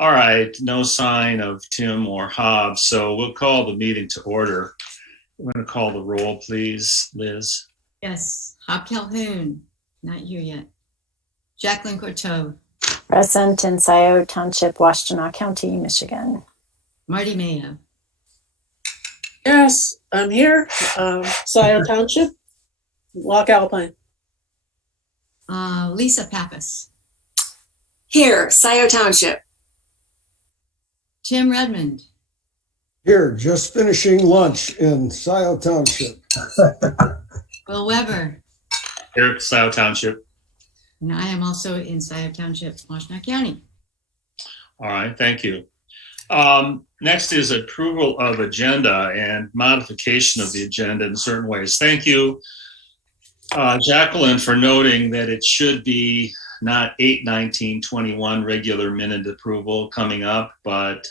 All right, no sign of Tim or Hobbs, so we'll call the meeting to order. I'm going to call the roll, please, Liz. Yes. Hob Calhoun, not here yet. Jacqueline Courteau. Present in Scio Township, Washtenaw County, Michigan. Marty Mayo. Yes, I'm here. Scio Township, Lock Alpine. Lisa Pappas. Here, Scio Township. Tim Redmond. Here, just finishing lunch in Scio Township. Will Weber. Here at Scio Township. And I am also in Scio Township, Washtenaw County. All right, thank you. Next is approval of agenda and modification of the agenda in certain ways. Thank you, Jacqueline, for noting that it should be not 8/19/21 regular minute approval coming up, but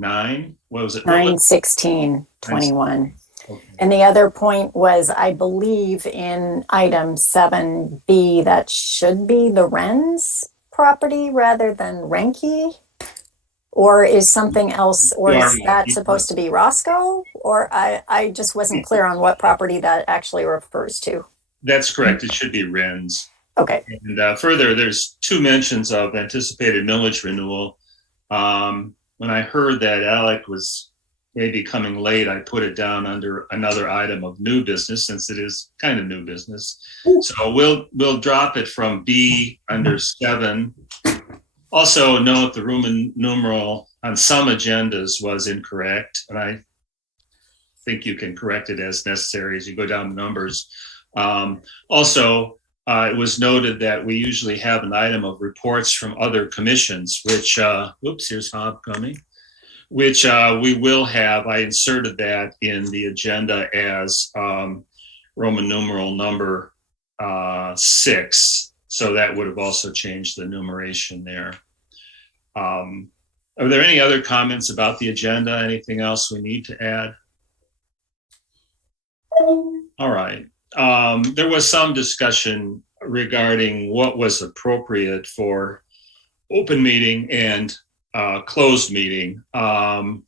9/16/21. Okay. And the other point was, I believe in item 7B, that should be the Wren's property rather than Renke? Or is something else, or is that supposed to be Roscoe? Or I just wasn't clear on what property that actually refers to. That's correct. It should be Wren's. Okay. And further, there's two mentions of anticipated millage renewal. When I heard that Alec was maybe coming late, I put it down under another item of new business, since it is kind of new business. So we'll drop it from B under 7. Also note the Roman numeral on some agendas was incorrect, and I think you can correct it as necessary as you go down the numbers. Also, it was noted that we usually have an item of reports from other commissions, which, oops, here's Hob coming, which we will have. I inserted that in the agenda as Roman numeral number 6. So that would have also changed the numeration there. Are there any other comments about the agenda? Anything else we need to add? All right. There was some discussion regarding what was appropriate for open meeting and closed meeting. For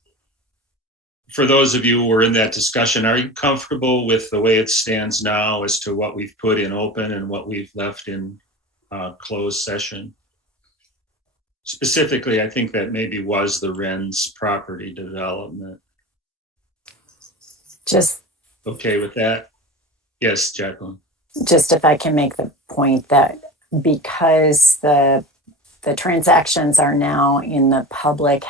those of you who were in that discussion, are you comfortable with the way it stands now as to what we've put in open and what we've left in closed session? Specifically, I think that maybe was the Wren's property development. Just okay with that? Yes, Jacqueline. Just if I can make the point that because the transactions are now in the public,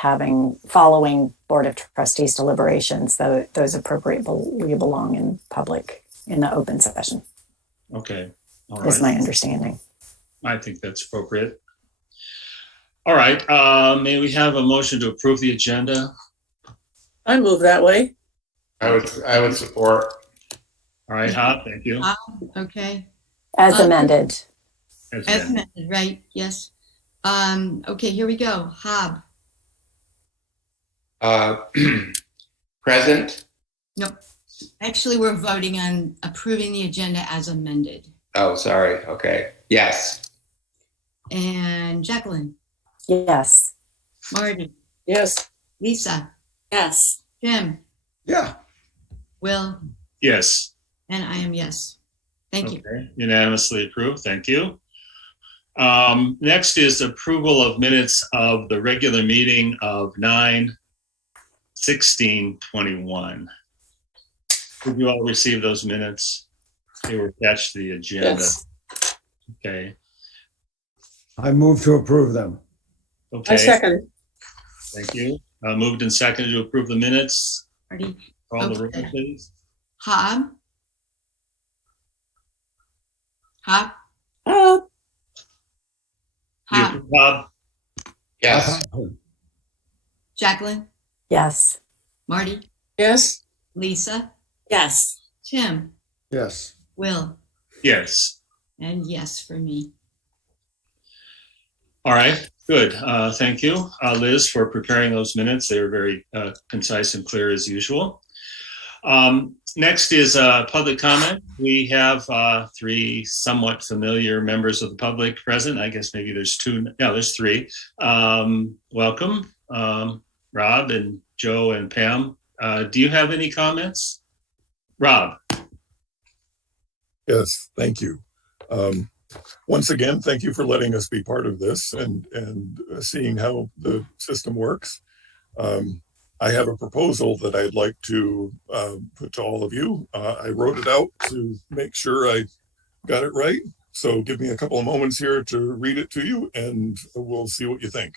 following Board of Trustees deliberations, those appropriately belong in public in the open session. Okay. All is right. my understanding. I think that's appropriate. All right. May we have a motion to approve the agenda? I move that way. I would support. All right, Hob, thank you. Okay. As amended. As amended, right, yes. Okay, here we go. Hob. Present. Nope. Actually, we're voting on approving the agenda as amended. Oh, sorry. Okay. Yes. And Jacqueline. Yes. Marty. Yes. Lisa. Yes. Jim. Yeah. Will. Yes. And I am yes. Thank you. Unanimously approved. Thank you. Next is approval of minutes of the regular meeting of 9/16/21. Did you all receive those minutes? They were attached to the agenda. Yes. Okay. I move to approve them. Okay. I second. Thank you. Moved and seconded to approve the minutes. Marty. Call the roll, Okay. please. Hob. Hob. Uh, Hob. Bob? Yes. Jacqueline. Yes. Marty. yes. Lisa. Yes. Tim. Yes. Will. Yes. And yes for me. All right, good. Thank you, Liz, for preparing those minutes. They were very concise and clear as usual. Next is public comment. We have 3 somewhat familiar members of the public present. I guess maybe there's 2. No, there's 3. Welcome. Rob and Joe and Pam. Do you have any comments? Rob? Yes, thank you. Once again, thank you for letting us be part of this and seeing how the system works. I have a proposal that I'd like to put to all of you. I wrote it out to make sure I got it right. So give me a couple of moments here to read it to you and we'll see what you think.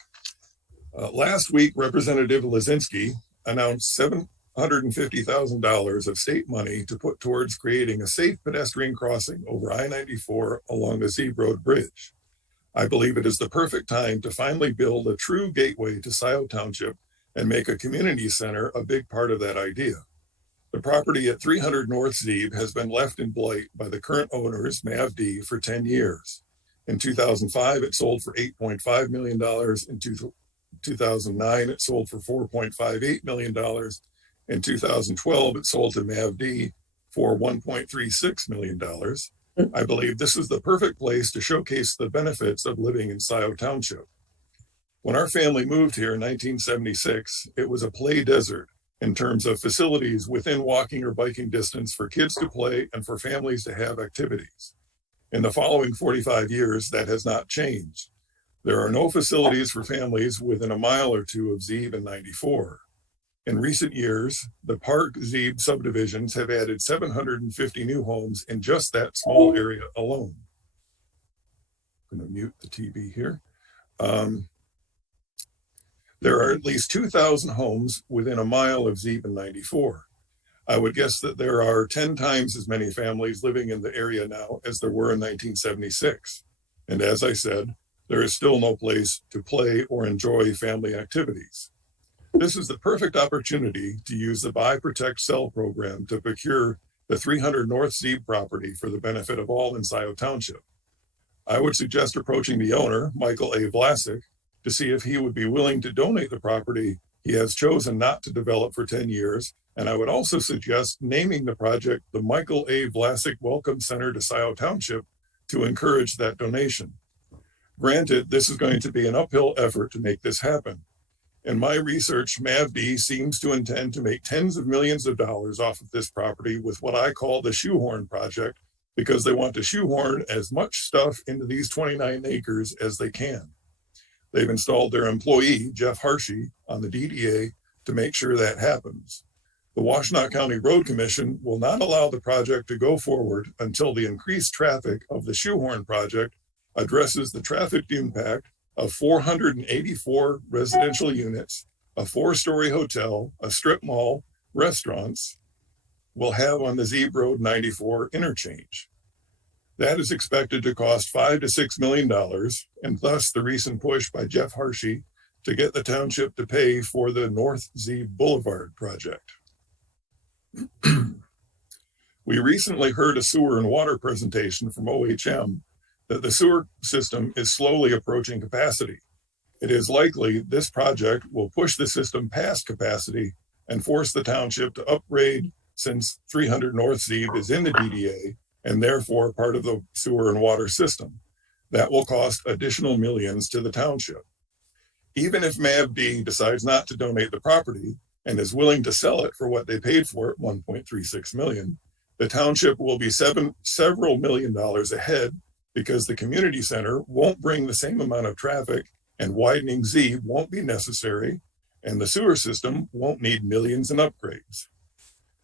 Last week, Representative Lizinski announced $750,000 of state money to put towards creating a safe pedestrian crossing over I-94 along the Zeeb Road Bridge. I believe it is the perfect time to finally build a true gateway to Scio Township and make a community center a big part of that idea. The property at 300 North Zeeb has been left in blight by the current owners, MAVD, for 10 years. In 2005, it sold for $8.5 million. In 2009, it sold for $4.58 million. In 2012, it sold to MAVD for $1.36 million. I believe this is the perfect place to showcase the benefits of living in Scio Township. When our family moved here in 1976, it was a play desert in terms of facilities within walking or biking distance for kids to play and for families to have activities. In the following 45 years, that has not changed. There are no facilities for families within a mile or two of Zeeb and 94. In recent years, the Park Zeeb subdivisions have added 750 new homes in just that small area alone. I'm going to mute the TV here. There are at least 2,000 homes within a mile of Zeeb and 94. I would guess that there are 10 times as many families living in the area now as there were in 1976. And as I said, there is still no place to play or enjoy family activities. This is the perfect opportunity to use the Buy, Protect, Sell program to procure the 300 North Zeeb property for the benefit of all in Scio Township. I would suggest approaching the owner, Michael A. Vlasic, to see if he would be willing to donate the property he has chosen not to develop for 10 years. And I would also suggest naming the project the Michael A. Vlasic Welcome Center to Scio Township to encourage that donation. Granted, this is going to be an uphill effort to make this happen. In my research, MAVD seems to intend to make tens of millions of dollars off of this property with what I call the shoehorn project, because they want to shoehorn as much stuff into these 29 acres as they can. They've installed their employee, Jeff Hershey, on the DDA to make sure that happens. The Washtenaw County Road Commission will not allow the project to go forward until the increased traffic of the shoehorn project addresses the traffic impact of 484 residential units, a 4-story hotel, a strip mall, restaurants will have on the Zeeb Road 94 interchange. That is expected to cost $5 to $6 million, and thus the recent push by Jeff Hershey to get the township to pay for the North Zeeb Boulevard project. We recently heard a sewer and water presentation from OHM that the sewer system is slowly approaching capacity. It is likely this project will push the system past capacity and force the township to upgrade, since 300 North Zeeb is in the DDA and therefore part of the sewer and water system. That will cost additional millions to the township. Even if MAVD decides not to donate the property and is willing to sell it for what they paid for it, $1.36 million, the township will be several million dollars ahead, because the community center won't bring the same amount of traffic and widening Zeeb won't be necessary, and the sewer system won't need millions in upgrades.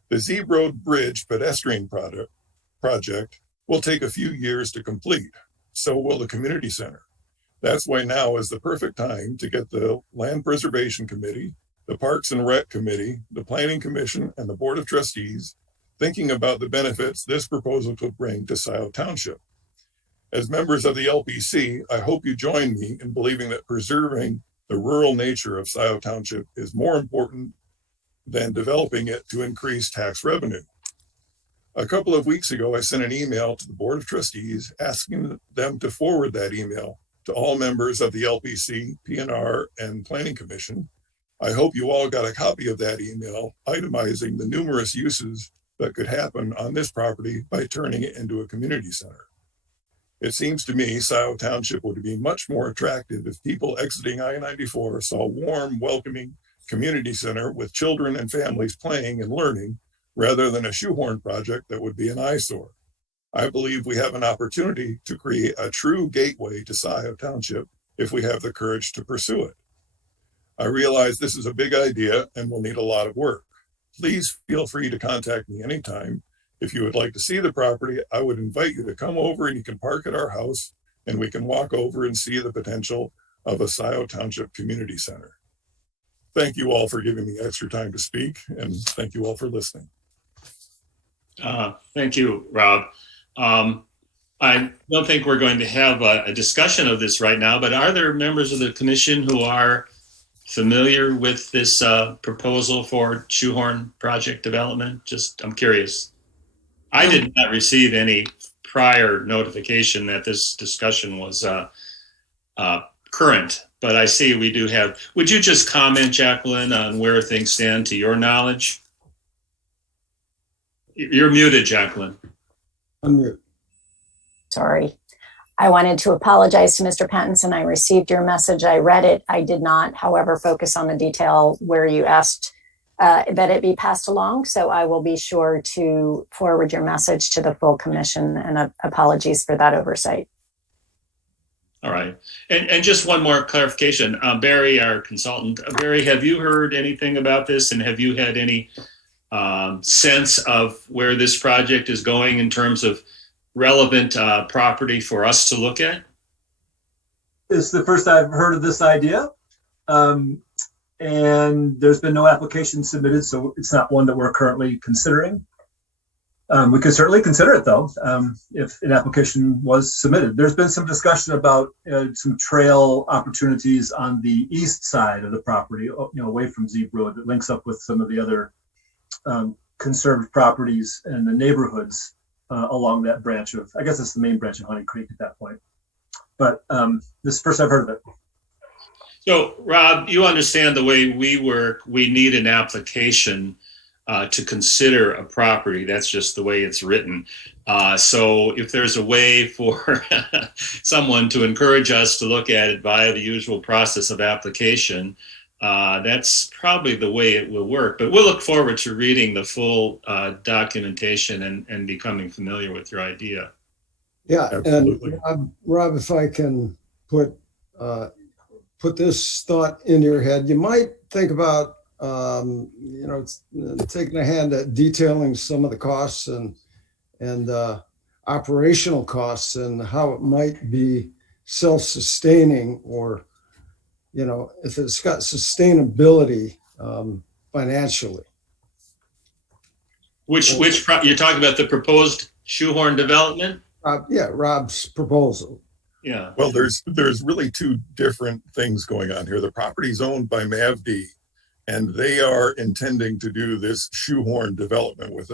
The Zeeb Road Bridge pedestrian project will take a few years to complete. So will the community center. That's why now is the perfect time to get the Land Preservation Committee, the Parks and Rec Committee, the Planning Commission, and the Board of Trustees thinking about the benefits this proposal could bring to Scio Township. As members of the LPC, I hope you join me in believing that preserving the rural nature of Scio Township is more important than developing it to increase tax revenue. A couple of weeks ago, I sent an email to the Board of Trustees asking them to forward that email to all members of the LPC, PNR, and Planning Commission. I hope you all got a copy of that email itemizing the numerous uses that could happen on this property by turning it into a community center. It seems to me Scio Township would be much more attractive if people exiting I-94 saw a warm, welcoming community center with children and families playing and learning, rather than a shoehorn project that would be an eyesore. I believe we have an opportunity to create a true gateway to Scio Township if we have the courage to pursue it. I realize this is a big idea and will need a lot of work. Please feel free to contact me anytime. If you would like to see the property, I would invite you to come over and you can park at our house and we can walk over and see the potential of a Scio Township Community Center. Thank you all for giving me extra time to speak, and thank you all for listening. Thank you, Rob. I don't think we're going to have a discussion of this right now, but are there members of the commission who are familiar with this proposal for shoehorn project development? I'm curious. I did not receive any prior notification that this discussion was current, but I see we do have. Would you just comment, Jacqueline, on where things stand to your knowledge? You're muted, Jacqueline. Unmute. Sorry. I wanted to apologize to Mr. Pattinson. I received your message. I read it. I did not, however, focus on the detail where you asked that it be passed along. So I will be sure to forward your message to the full commission, and apologies for that oversight. All right. And just one more clarification. Barry, our consultant. Barry, have you heard anything about this, and have you had any sense of where this project is going in terms of relevant property for us to look at? It's the first I've heard of this idea. And there's been no application submitted, so it's not one that we're currently considering. We could certainly consider it, though, if an application was submitted. There's been some discussion about some trail opportunities on the east side of the property, away from Zeeb Road, that links up with some of the other conserved properties and the neighborhoods along that branch of, I guess it's the main branch of Honey Creek at that point. But this is the first I've heard of it. So, Rob, you understand the way we work. We need an application to consider a property. That's just the way it's written. So if there's a way for someone to encourage us to look at it via the usual process of application, that's probably the way it will work. But we'll look forward to reading the full documentation and becoming familiar with your idea. Yeah, Absolutely. and Rob, if I can put this thought in your head, you might think about taking a hand at detailing some of the costs and operational costs and how it might be self-sustaining, or if it's got sustainability financially. Which you're talking about the proposed shoehorn development? Rob's proposal. Yeah. Well, there's really two different things going on here. The property is owned by MAVD, and they are intending to do this shoehorn development with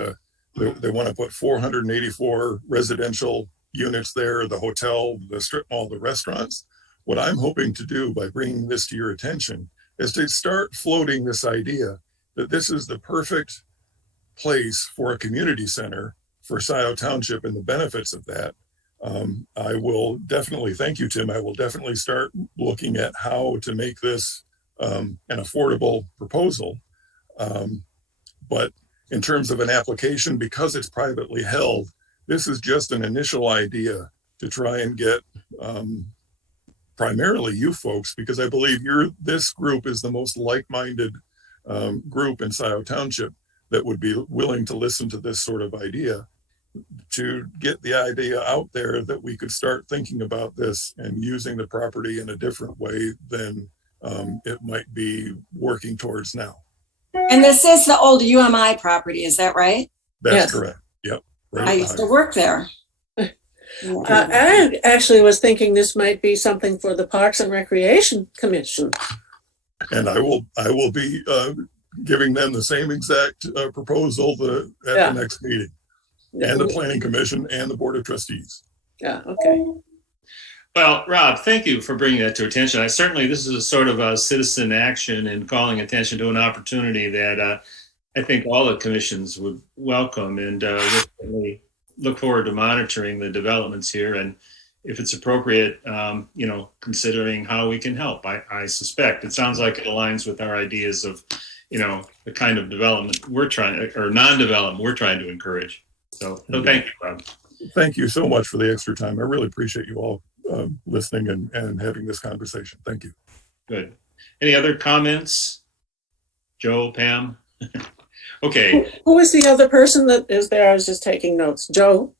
they want to put 484 residential units there, the hotel, the strip mall, the restaurants. What I'm hoping to do by bringing this to your attention is to start floating this idea that this is the perfect place for a community center for Scio Township and the benefits of that. I will definitely, thank you, Tim. I will definitely start looking at how to make this an affordable proposal. But in terms of an application, because it's privately held, this is just an initial idea to try and get primarily you folks, because I believe this group is the most like-minded group in Scio Township that would be willing to listen to this sort of idea, to get the idea out there that we could start thinking about this and using the property in a different way than it might be working towards now. And this is the old UMI property, is that right? That's Yes. correct. Yep. Right I used to behind. work there. I actually was thinking this might be something for the Parks and Recreation Commission. And I will be giving them the same exact proposal at the next meeting, and the Planning Commission and the Board of Trustees. Yeah, okay. Well, Rob, thank you for bringing that to attention. This is a sort of a citizen action and calling attention to an opportunity that I think all the commissions would welcome, and we'll certainly look forward to monitoring the developments here and if it's appropriate, considering how we can help. I suspect it sounds like it aligns with our ideas of, the kind of development we're trying, or non-development we're trying to encourage. So thank you, Rob. Thank you so much for the extra time. I really appreciate you all listening and having this conversation. Thank you. Good. Any other comments? Joe, Pam? Okay. Who is the other person that is there? I was just taking notes. Joe?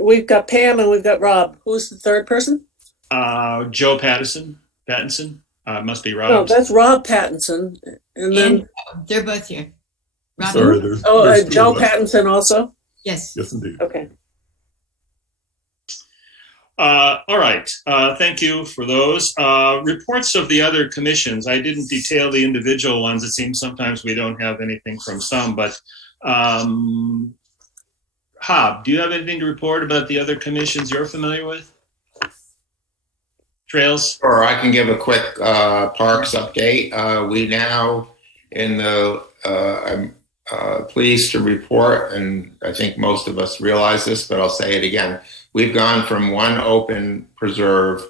We've got Pam and we've got Rob. Who's the third person? Joe Pattinson. Must be Rob. No, that's Rob Pattinson. And then, they're both here. Robin? Sorry, there's two Joe of us. Pattinson also? Yes. Yes, indeed. Okay. All right. Thank you for those. Reports of the other commissions. I didn't detail the individual ones. It seems sometimes we don't have anything from some, but Hob, do you have anything to report about the other commissions you're familiar with? Trails? Or I can give a quick parks update. We now, I'm pleased to report, and I think most of us realize this, but I'll say it again. We've gone from one open preserve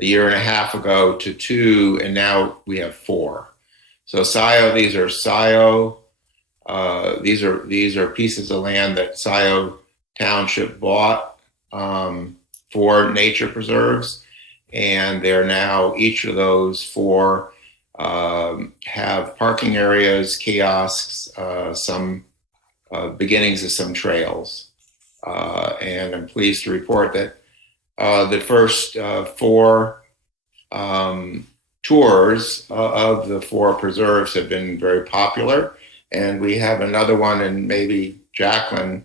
a year and a half ago to two, and now we have four. So Scio, these are Scio. These are pieces of land that Scio Township bought for nature preserves, and they're now, each of those four have parking areas, kiosks, some beginnings of some trails. And I'm pleased to report that the first four tours of the four preserves have been very popular. And we have another one, and maybe Jacqueline,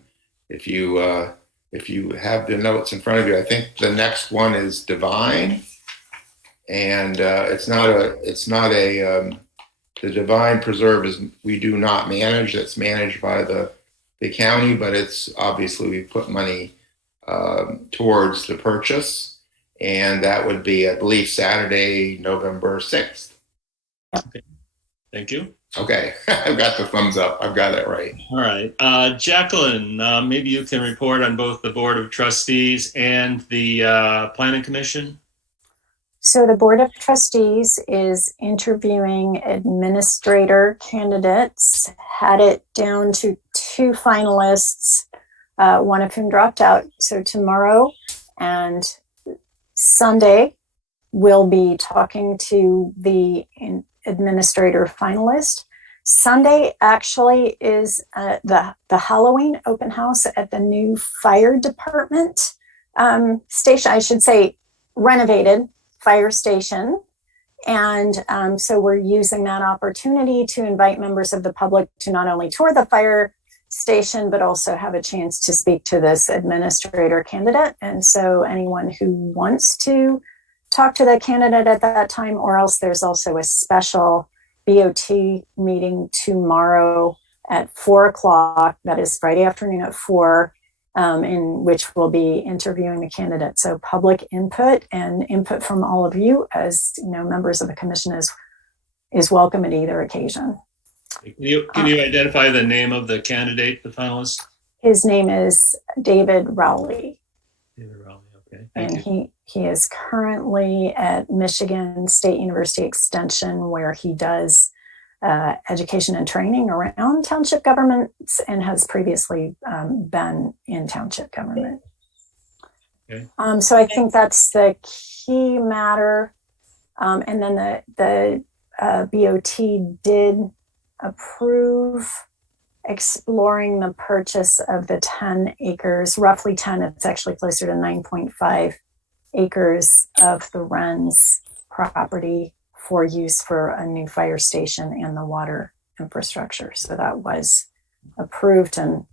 if you have the notes in front of you, I think the next one is Divine. And the Divine Preserve we do not manage. It's managed by the county, but it's obviously we put money towards the purchase, and that would be, I believe, Saturday, November 6th. Okay. Thank you. Okay, I've got the thumbs up. I've got it right. All right. Jacqueline, maybe you can report on both the Board of Trustees and the Planning Commission. So the Board of Trustees is interviewing administrator candidates, had it down to 2 finalists, one of whom dropped out. So tomorrow and Sunday, we'll be talking to the administrator finalist. Sunday actually is the Halloween open house at the new fire department station, I should say renovated fire station. And so we're using that opportunity to invite members of the public to not only tour the fire station, but also have a chance to speak to this administrator candidate. And so anyone who wants to talk to the candidate at that time, or else there's also a special BOT meeting tomorrow at 4:00. That is Friday afternoon at 4, in which we'll be interviewing the candidate. So public input and input from all of you as members of the commission is welcome at either occasion. Can you identify the name of the candidate, the finalist? His name is David Rowley. David Rowley, okay. And he is currently at Michigan State University Extension, where he does education and training around township governments and has previously been in township government. Okay. So I think that's the key matter. And then the BOT did approve exploring the purchase of the 10 acres, roughly 10, it's actually closer to 9.5 acres of the Wren's property for use for a new fire station and the water infrastructure. So that was approved and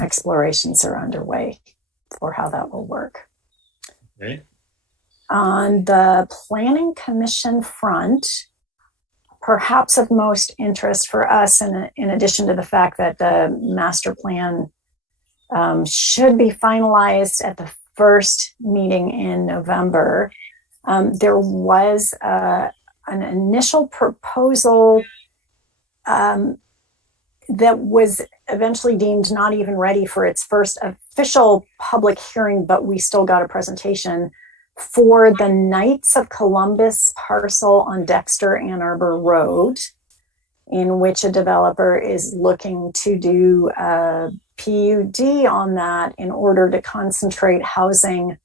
explorations are underway for how that will work. Okay. On the Planning Commission front, perhaps of most interest for us, in addition to the fact that the master plan should be finalized at the first meeting in November, there was an initial proposal that was eventually deemed not even ready for its first official public hearing, but we still got a presentation for the Knights of Columbus parcel on Dexter Ann Arbor Road, in which a developer is looking to do a PUD on that in order to concentrate housing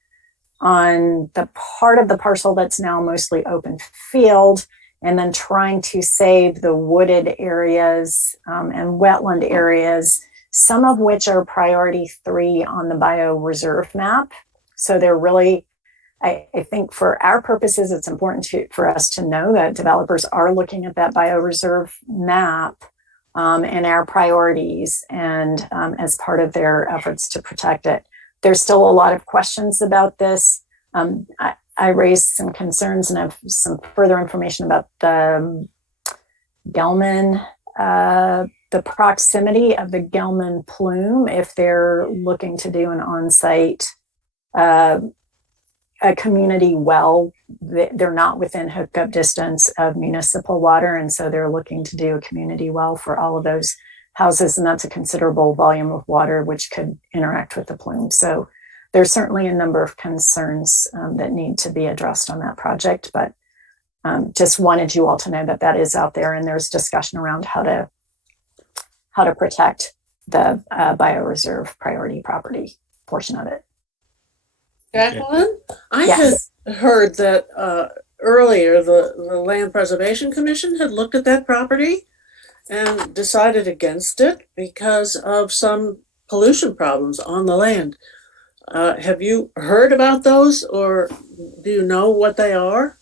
on the part of the parcel that's now mostly open field, and then trying to save the wooded areas and wetland areas, some of which are priority 3 on the bioreserve map. So they're really, I think for our purposes, it's important for us to know that developers are looking at that bioreserve map and our priorities, and as part of their efforts to protect it. There's still a lot of questions about this. I raised some concerns and have some further information about the Gelman, the proximity of the Gelman plume, if they're looking to do an on-site a community well. They're not within hookup distance of municipal water, and so they're looking to do a community well for all of those houses, and that's a considerable volume of water which could interact with the plume. So there's certainly a number of concerns that need to be addressed on that project, but just wanted you all to know that that is out there, and there's discussion around how to protect the bioreserve priority property portion of it. Jacqueline, I Yes. had heard that earlier the Land Preservation Commission had looked at that property and decided against it because of some pollution problems on the land. Have you heard about those, or do you know what they are?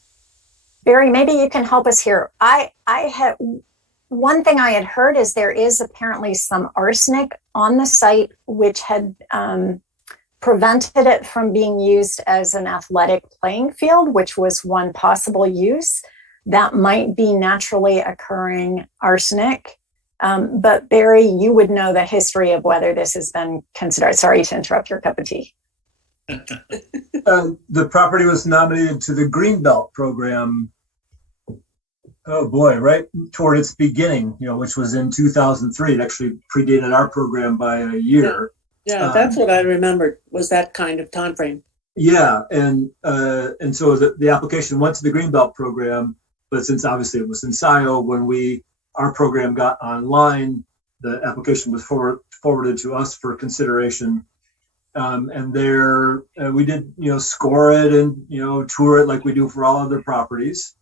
Barry, maybe you can help us here. I had one thing I had heard is there is apparently some arsenic on the site, which had prevented it from being used as an athletic playing field, which was one possible use. That might be naturally occurring arsenic. But Barry, you would know the history of whether this has been considered. Sorry to interrupt your cup of tea. The property was nominated to the Greenbelt program. Oh boy, right toward its beginning, which was in 2003. It actually predated our program by a year. Yeah, that's what I remembered, was that kind of time frame. Yeah, and so the application went to the Greenbelt program, but since obviously it was in Scio, when our program got online, the application was forwarded to us for consideration. And there we did, score it and, tour it like we do for all other properties.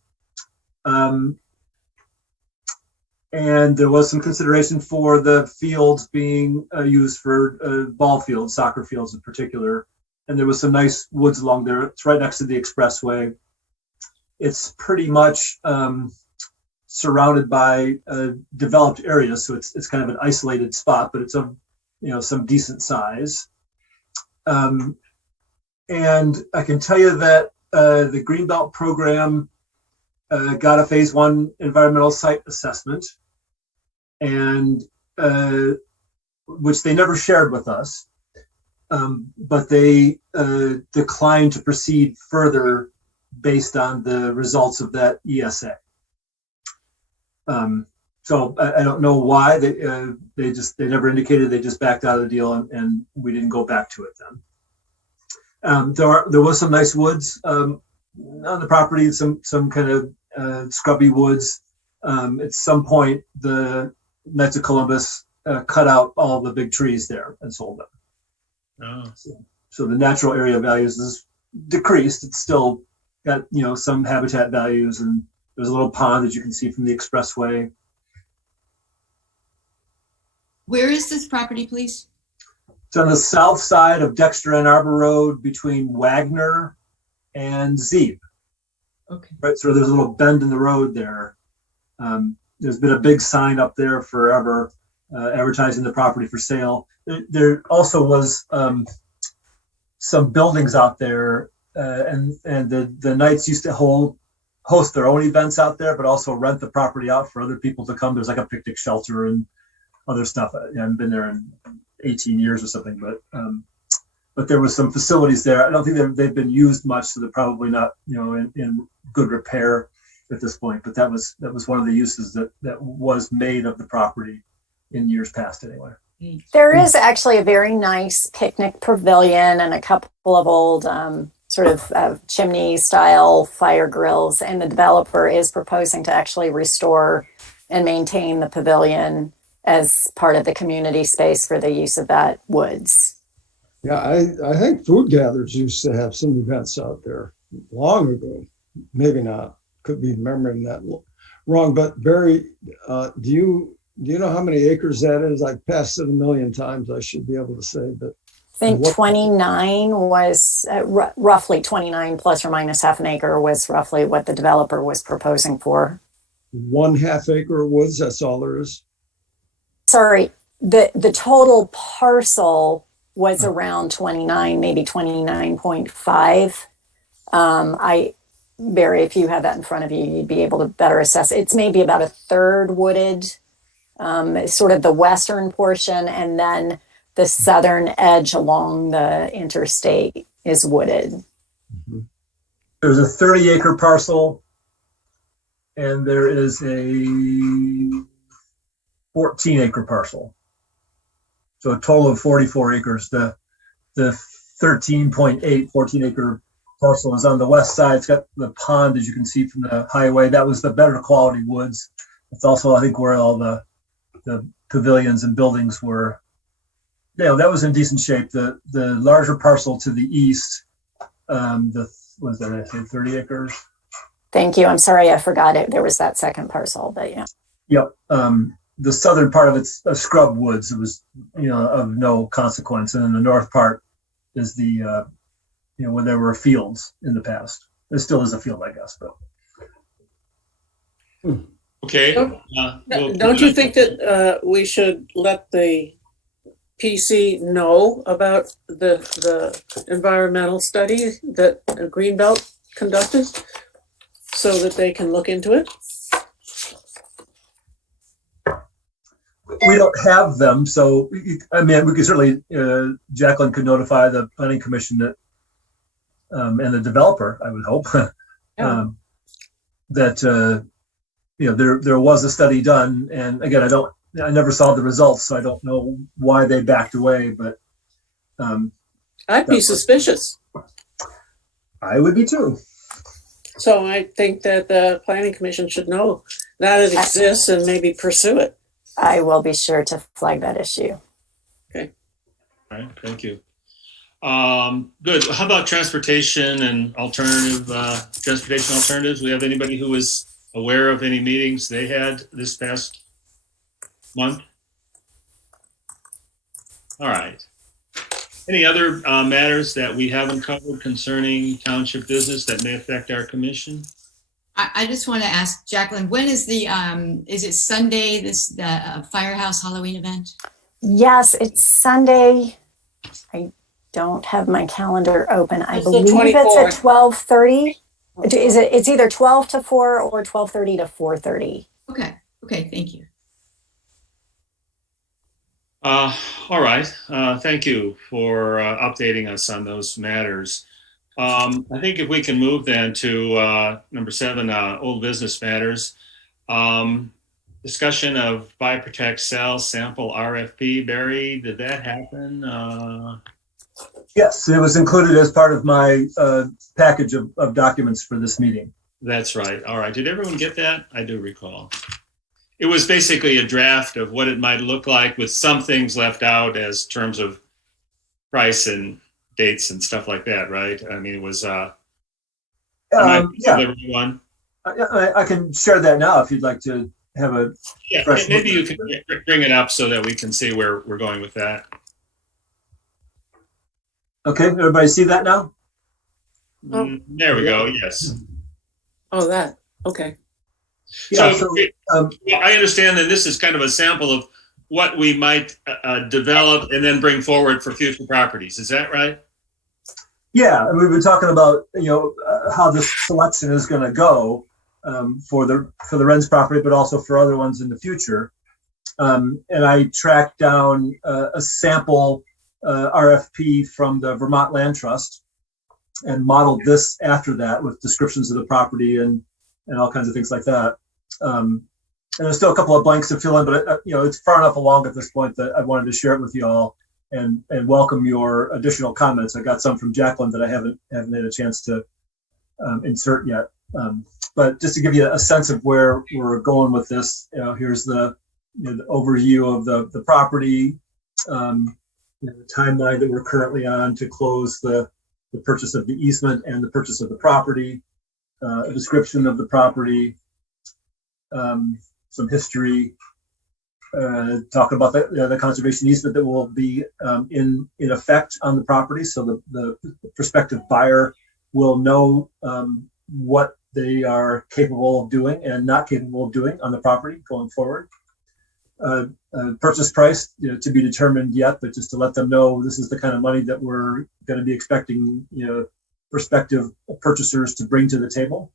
And there was some consideration for the fields being used for ball fields, soccer fields in particular. And there was some nice woods along there. It's right next to the expressway. It's pretty much surrounded by developed areas, so it's kind of an isolated spot, but it's of some decent size. And I can tell you that the Greenbelt program got a phase 1 environmental site assessment, and which they never shared with us, but they declined to proceed further based on the results of that ESA. So I don't know why they never indicated. They just backed out of the deal, and we didn't go back to it then. There was some nice woods on the property, some kind of scrubby woods. At some point, the Knights of Columbus cut out all the big trees there and sold them. Oh. So the natural area values is decreased. It's still got some habitat values, and there's a little pond that you can see from the expressway. Where is this property, please? It's on the south side of Dexter Ann Arbor Road between Wagner and Zeeb. Okay. Right, so there's a little bend in the road there. There's been a big sign up there forever advertising the property for sale. There also was some buildings out there, and the Knights used to host their own events out there, but also rent the property out for other people to come. There's like a picnic shelter and other stuff. I haven't been there in 18 years or something, but there was some facilities there. I don't think they've been used much, so they're probably not in good repair at this point. But that was one of the uses that was made of the property in years past, anyway. There is actually a very nice picnic pavilion and a couple of old sort of chimney style fire grills, and the developer is proposing to actually restore and maintain the pavilion as part of the community space for the use of that woods. Yeah, I think Food Gatherers used to have some events out there long ago. Maybe not. Could be remembering that wrong. But Barry, do you know how many acres that is? I've passed it a million times. I should be able to say, but I think 29 was roughly 29 plus or minus half an acre was roughly what the developer was proposing for. 1/2 acre woods. That's all there is. Sorry, the total parcel was around 29, maybe 29.5. Barry, if you had that in front of you, you'd be able to better assess. It's maybe about a third wooded, sort of the western portion, and then the southern edge along the interstate is wooded. There's a 30-acre parcel, and there is a 14-acre parcel. So a total of 44 acres. The 13.8 14-acre parcel is on the west side. It's got the pond, as you can see from the highway. That was the better quality woods. It's also, I think, where all the pavilions and buildings were. Yeah, that was in decent shape. The larger parcel to the east, was that, I say 30 acres? Thank you. I'm sorry, I forgot it. There was that second parcel, but yeah. Yep. The southern part of it's a scrub woods. It was, of no consequence. And then the north part is the, where there were fields in the past. There still is a field, I guess, but. Okay. Don't you think that we should let the PC know about the environmental study that Greenbelt conducted so that they can look into it? We don't have them, so we could certainly, Jacqueline could notify the planning commission that, and the developer, I would hope, that there was a study done, and again, I never saw the results, so I don't know why they backed away, but I'd be suspicious. I would be too. So I think that the planning commission should know that it exists and maybe pursue it. I will be sure to flag that issue. Okay. All right. Thank you. Good. How about transportation and transportation alternatives? We have anybody who is aware of any meetings they had this past month? All right. Any other matters that we haven't covered concerning township business that may affect our commission? I just want to ask Jacqueline, when is is it Sunday, the Firehouse Halloween event? Yes, it's Sunday. I don't have my calendar open. I It's the believe it's 24th. at 12:30. It's either 12 to 4 or 12:30 to 4:30. Okay, thank you. All right. Thank you for updating us on those matters. I think if we can move then to number 7, old business matters. Discussion of buy, protect, sell sample RFP. Barry, did that happen? Yes, it was included as part of my package of documents for this meeting. That's right. All right. Did everyone get that? I do recall. It was basically a draft of what it might look like with some things left out as terms of price and dates and stuff like that, right? I mean, it was Yeah. one. I can share that now if you'd like to have a. Yeah, fresh maybe look you at can it. bring it up so that we can see where we're going with that. Okay, everybody see that now? There we go. Yes. Oh, that. Okay. Yeah. So, I understand that this is kind of a sample of what we might develop and then bring forward for future properties. Is that right? Yeah, and we've been talking about how this selection is going to go for the Wren's property, but also for other ones in the future. And I tracked down a sample RFP from the Vermont Land Trust and modeled this after that with descriptions of the property and all kinds of things like that. And there's still a couple of blanks to fill in, but it's far enough along at this point that I wanted to share it with you all and welcome your additional comments. I got some from Jacqueline that I haven't had a chance to insert yet. But just to give you a sense of where we're going with this, here's the overview of the property, the timeline that we're currently on to close the purchase of the easement and the purchase of the property, a description of the property, some history, talking about the conservation easement that will be in effect on the property. So the prospective buyer will know what they are capable of doing and not capable of doing on the property going forward. Purchase price to be determined yet, but just to let them know this is the kind of money that we're going to be expecting prospective purchasers to bring to the table.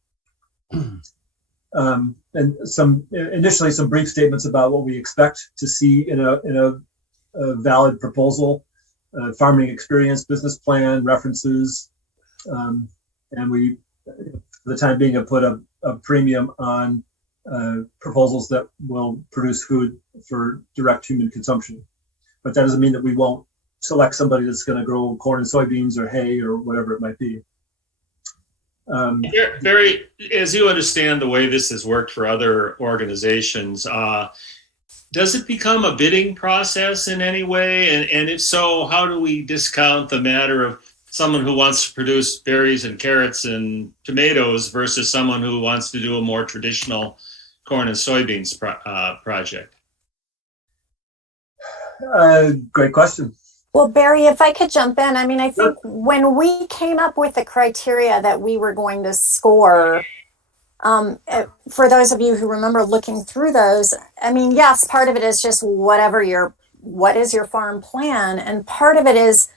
And initially some brief statements about what we expect to see in a valid proposal, farming experience, business plan, references, and we, for the time being, have put a premium on proposals that will produce food for direct human consumption. But that doesn't mean that we won't select somebody that's going to grow corn and soybeans or hay or whatever it might be. Barry, as you understand the way this has worked for other organizations, does it become a bidding process in any way? And if so, how do we discount the matter of someone who wants to produce berries and carrots and tomatoes versus someone who wants to do a more traditional corn and soybeans project? Great question. Well, Barry, if I could jump in, I mean, I think when we came up with the criteria that we were going to score, for those of you who remember looking through those, I mean, yes, part of it is just what is your farm plan? And part of it is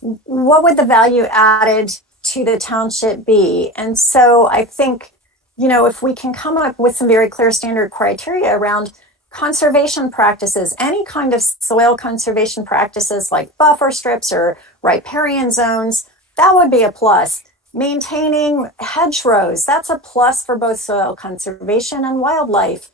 what would the value added to the township be? And so I think, if we can come up with some very clear standard criteria around conservation practices, any kind of soil conservation practices like buffer strips or riparian zones, that would be a plus. Maintaining hedgerows, that's a plus for both soil conservation and wildlife.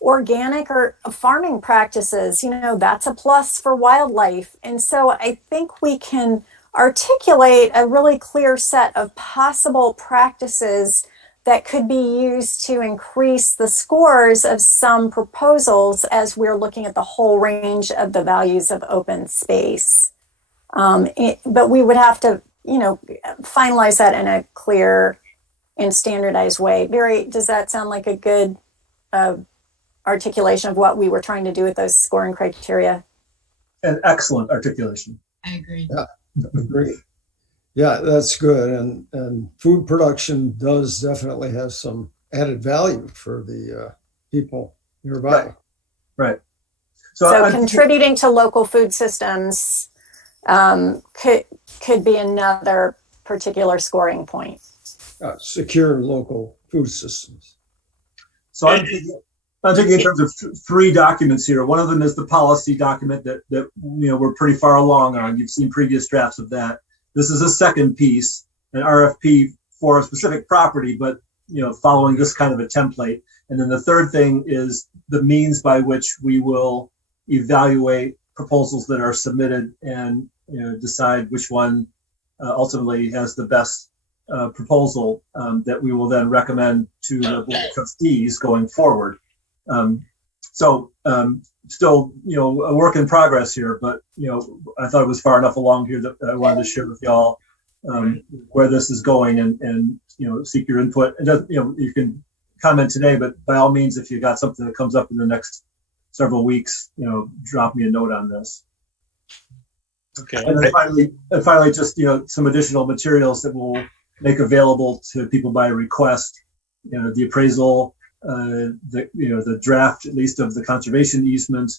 Organic or farming practices, that's a plus for wildlife. And so I think we can articulate a really clear set of possible practices that could be used to increase the scores of some proposals as we're looking at the whole range of the values of open space. But we would have to, finalize that in a clear and standardized way. Barry, does that sound like a good articulation of what we were trying to do with those scoring criteria? An excellent articulation. I agree. Yeah, agree. Yeah, that's good. And food production does definitely have some added value for the people nearby. Right. So contributing to local food systems could be another particular scoring point. Secure local food systems. So I'm thinking in terms of three documents here. One of them is the policy document that we're pretty far along on. You've seen previous drafts of that. This is a second piece, an RFP for a specific property, but following this kind of a template. And then the third thing is the means by which we will evaluate proposals that are submitted and decide which one ultimately has the best proposal that we will then recommend to the Board of Trustees going forward. Still, a work in progress here, but, I thought it was far enough along here that I wanted to share with y'all where this is going and seek your input. And, you can comment today, but by all means, if you got something that comes up in the next several weeks, drop me a note on this. Okay. And then finally, just, some additional materials that we'll make available to people by request, the appraisal, the draft, at least, of the conservation easement.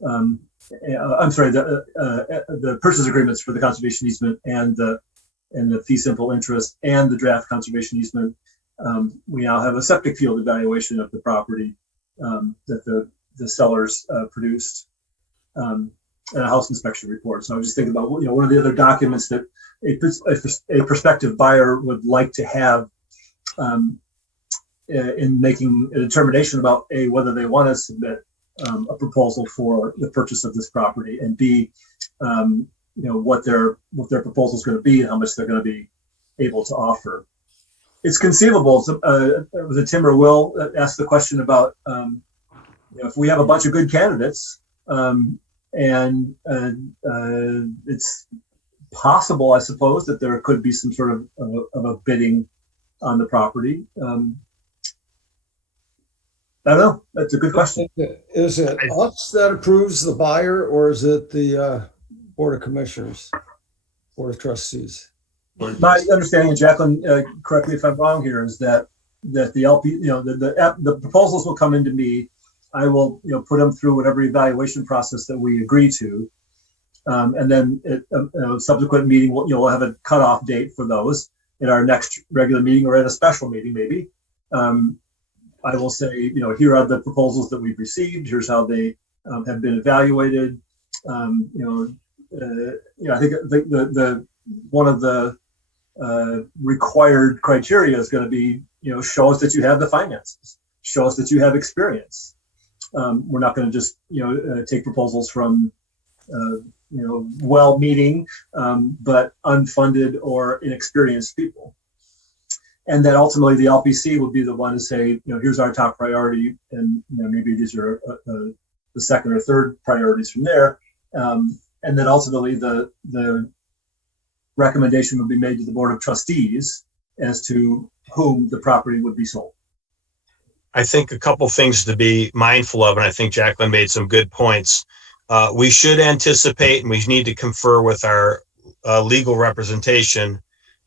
The purchase agreements for the conservation easement and the fee simple interest and the draft conservation easement. We now have a septic field evaluation of the property that the sellers produced, and a house inspection report. So I was just thinking about one of the other documents that a prospective buyer would like to have in making a determination about A, whether they want to submit a proposal for the purchase of this property, and B, what their proposal is going to be and how much they're going to be able to offer. It's conceivable. Was it Tim or Will that asked the question about if we have a bunch of good candidates, and it's possible, I suppose, that there could be some sort of a bidding on the property. I don't know. That's a good question. Is it us that approves the buyer, or is it the Board of Commissioners, Board of Trustees? My understanding, and Jacqueline, correct me if I'm wrong here, is that the LP, the proposals will come into me. I will, put them through whatever evaluation process that we agree to, and then a subsequent meeting, we'll have a cutoff date for those in our next regular meeting or at a special meeting, maybe. I will say, here are the proposals that we've received. Here's how they have been evaluated. I think the one of the required criteria is going to be, show us that you have the finances, show us that you have experience. We're not going to just, take proposals from, well-meaning, but unfunded or inexperienced people. And then ultimately the LPC will be the one to say, here's our top priority, and maybe these are the second or third priorities from there. And then ultimately the recommendation would be made to the Board of Trustees as to whom the property would be sold. I think a couple things to be mindful of, and I think Jacqueline made some good points. We should anticipate, and we need to confer with our legal representation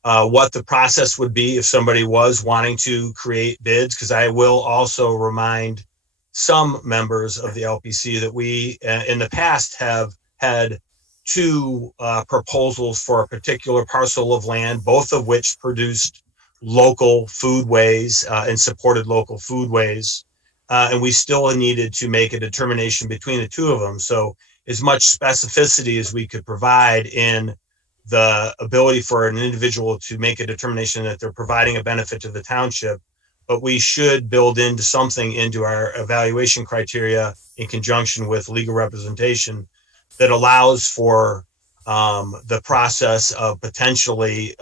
what the process would be if somebody was wanting to create bids, because I will also remind some members of the LPC that we in the past have had two proposals for a particular parcel of land, both of which produced local foodways and supported local foodways. And we still needed to make a determination between the two of them. So as much specificity as we could provide in the ability for an individual to make a determination that they're providing a benefit to the township, but we should build into something into our evaluation criteria in conjunction with legal representation that allows for the process of potentially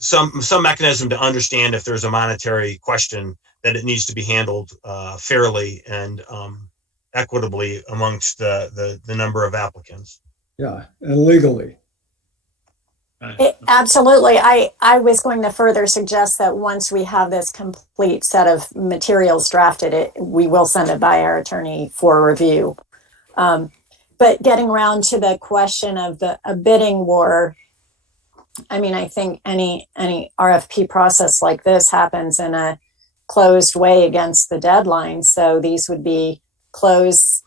some mechanism to understand if there's a monetary question, that it needs to be handled fairly and equitably amongst the number of applicants. Yeah, and legally. Absolutely. I was going to further suggest that once we have this complete set of materials drafted, we will send it by our attorney for review. But getting around to the question of a bidding war, I mean, I think any RFP process like this happens in a closed way against the deadline. So these would be closed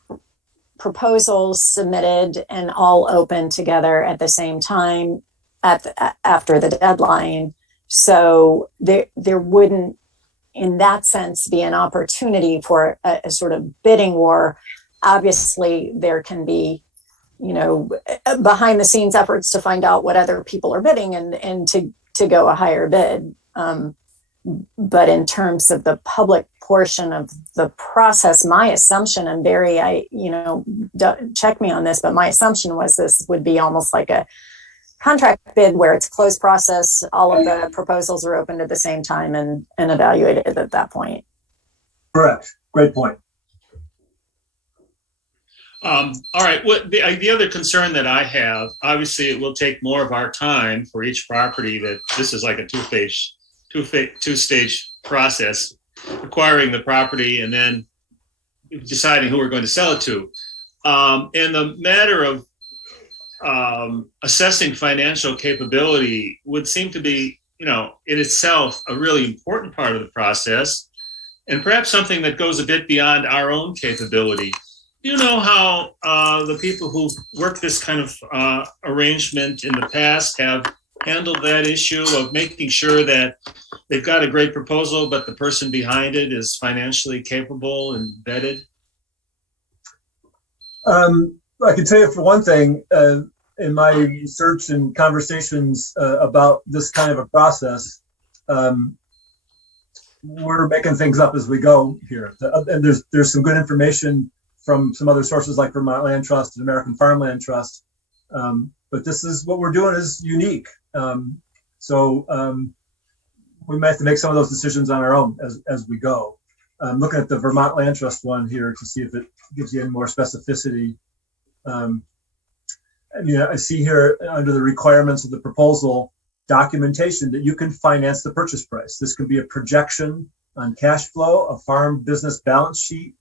proposals submitted and all open together at the same time after the deadline. So there wouldn't, in that sense, be an opportunity for a sort of bidding war. Obviously, there can be, behind the scenes efforts to find out what other people are bidding and to go a higher bid. But in terms of the public portion of the process, my assumption, and Barry, check me on this, but my assumption was this would be almost like a contract bid where it's a closed process. All of the proposals are opened at the same time and evaluated at that point. Correct. Great point. All right. The other concern that I have, obviously, it will take more of our time for each property. That this is like a two-stage process, acquiring the property and then deciding who we're going to sell it to. And the matter of assessing financial capability would seem to be, in itself, a really important part of the process, and perhaps something that goes a bit beyond our own capability. Do you know how the people who worked this kind of arrangement in the past have handled that issue of making sure that they've got a great proposal, but the person behind it is financially capable and vetted? I can tell you for one thing, in my research and conversations about this kind of a process, we're making things up as we go here. And there's some good information from some other sources like Vermont Land Trust and American Farmland Trust. But this is what we're doing is unique. So we might have to make some of those decisions on our own as we go. I'm looking at the Vermont Land Trust one here to see if it gives you any more specificity. I see here under the requirements of the proposal documentation that you can finance the purchase price. This could be a projection on cash flow, a farm business balance sheet,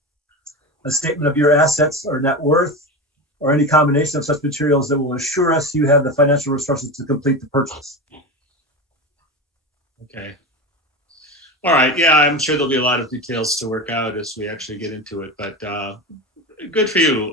a statement of your assets or net worth, or any combination of such materials that will assure us you have the financial resources to complete the purchase. Okay. All right. Yeah, I'm sure there'll be a lot of details to work out as we actually get into it, but good for you,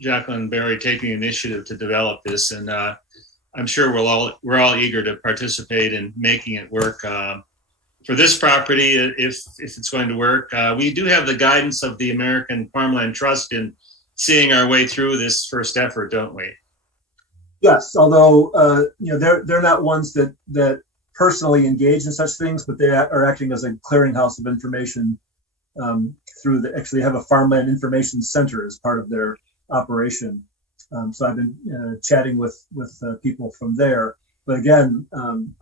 Jacqueline and Barry, taking the initiative to develop this. And I'm sure we're all eager to participate in making it work. For this property, if it's going to work, we do have the guidance of the American Farmland Trust in seeing our way through this first effort, don't we? Yes, although they're not ones that personally engage in such things, but they are acting as a clearinghouse of information through actually have a farmland information center as part of their operation. So I've been chatting with people from there. But again,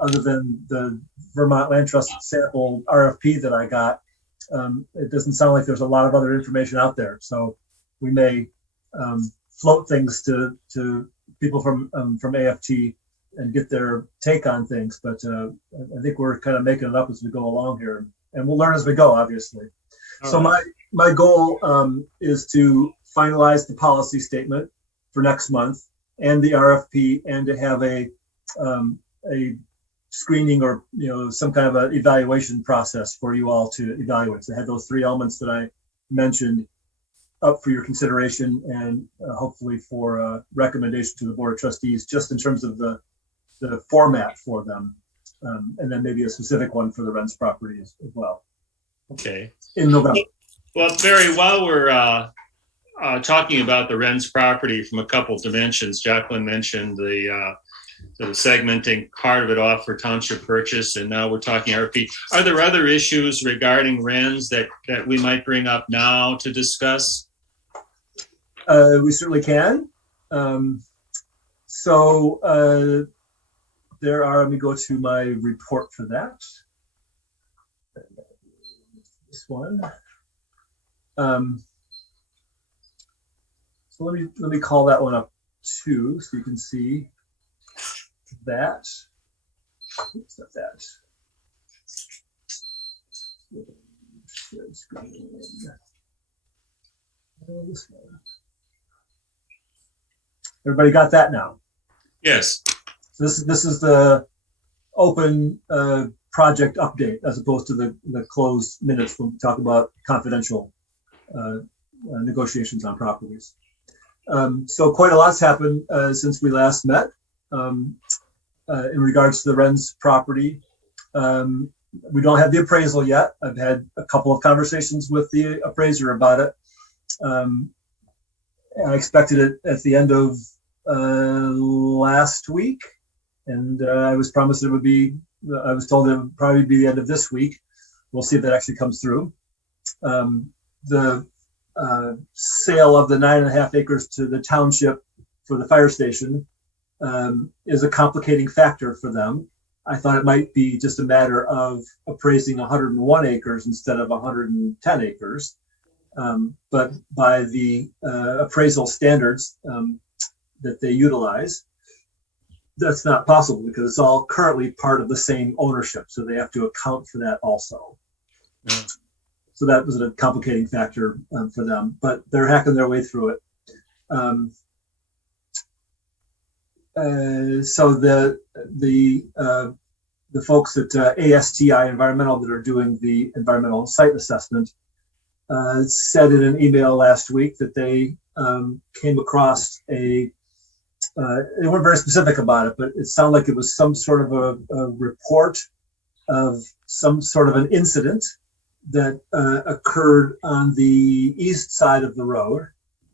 other than the Vermont Land Trust sample RFP that I got, it doesn't sound like there's a lot of other information out there. So we may float things to people from AFT and get their take on things. But I think we're kind of making it up as we go along here, and we'll learn as we go, obviously. All so right. my goal is to finalize the policy statement for next month and the RFP, and to have a screening or some kind of an evaluation process for you all to evaluate. So I had those three elements that I mentioned up for your consideration, and hopefully for recommendation to the Board of Trustees, just in terms of the format for them, and then maybe a specific one for the Renz property as well. Okay. In November. Well, Barry, while we're talking about the Renz property from a couple dimensions, Jacqueline mentioned the segmenting part of it off for township purchase, and now we're talking RP. Are there other issues regarding Renz that we might bring up now to discuss? We certainly can. There are, let me go to my report for that. This one. So let me call that one up too, so you can see that. Oops, not that. This one. Everybody got that now? Yes. So this is the open project update, as opposed to the closed minutes when we talk about confidential negotiations on properties. So quite a lot's happened since we last met in regards to the Renz property. We don't have the appraisal yet. I've had a couple of conversations with the appraiser about it. I expected it at the end of last week, and I was promised it would be, I was told it would probably be the end of this week. We'll see if that actually comes through. The sale of the 9.5 acres to the township for the fire station is a complicating factor for them. I thought it might be just a matter of appraising 101 acres instead of 110 acres. But by the appraisal standards that they utilize, that's not possible because it's all currently part of the same ownership. So they have to account for that also. Yeah. So that was a complicating factor for them, but they're hacking their way through it. So the folks at ASTI Environmental that are doing the environmental site assessment said in an email last week that they came across they weren't very specific about it, but it sounded like it was some sort of a report of some sort of an incident that occurred on the east side of the road.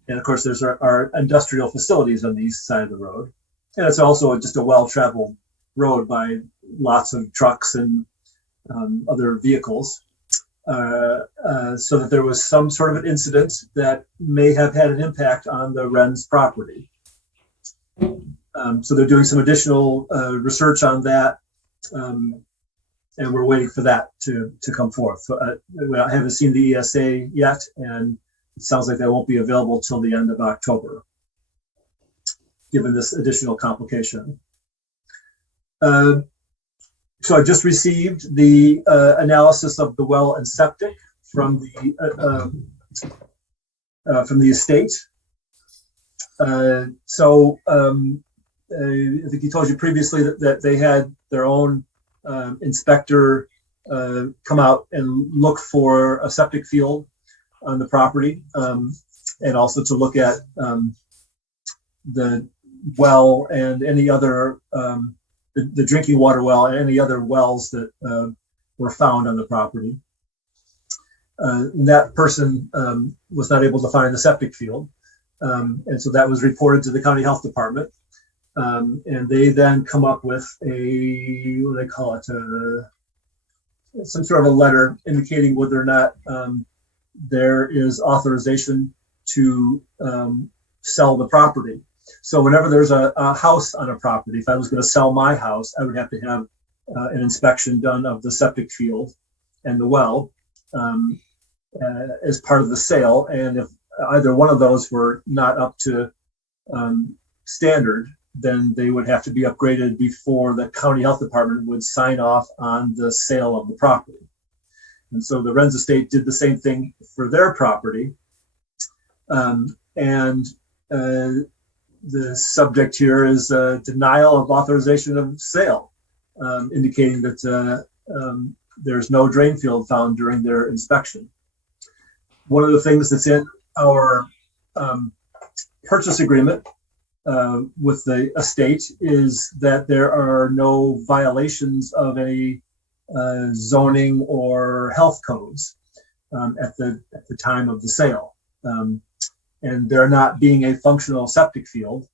And of course, there's our industrial facilities on the east side of the road. And it's also just a well-traveled road by lots of trucks and other vehicles, so that there was some sort of an incident that may have had an impact on the Wren's property. So they're doing some additional research on that, and we're waiting for that to come forth. So, I haven't seen the ESA yet, and it sounds like that won't be available till the end of October, given this additional complication. So I just received the analysis of the well and septic from the estate. I think he told you previously that they had their own inspector come out and look for a septic field on the property, and also to look at the well and any other the drinking water well and any other wells that were found on the property. That person was not able to find the septic field, and so that was reported to the county health department. And they then come up with what do they call it, some sort of a letter indicating whether or not there is authorization to sell the property. So whenever there's a house on a property, if I was going to sell my house, I would have to have an inspection done of the septic field and the well as part of the sale. And if either one of those were not up to standard, then they would have to be upgraded before the county health department would sign off on the sale of the property. And so the Wren's estate did the same thing for their property. The subject here is denial of authorization of sale, indicating that there's no drain field found during their inspection. One of the things that's in our purchase agreement with the estate is that there are no violations of any zoning or health codes at the time of the sale. And there not being a functional septic field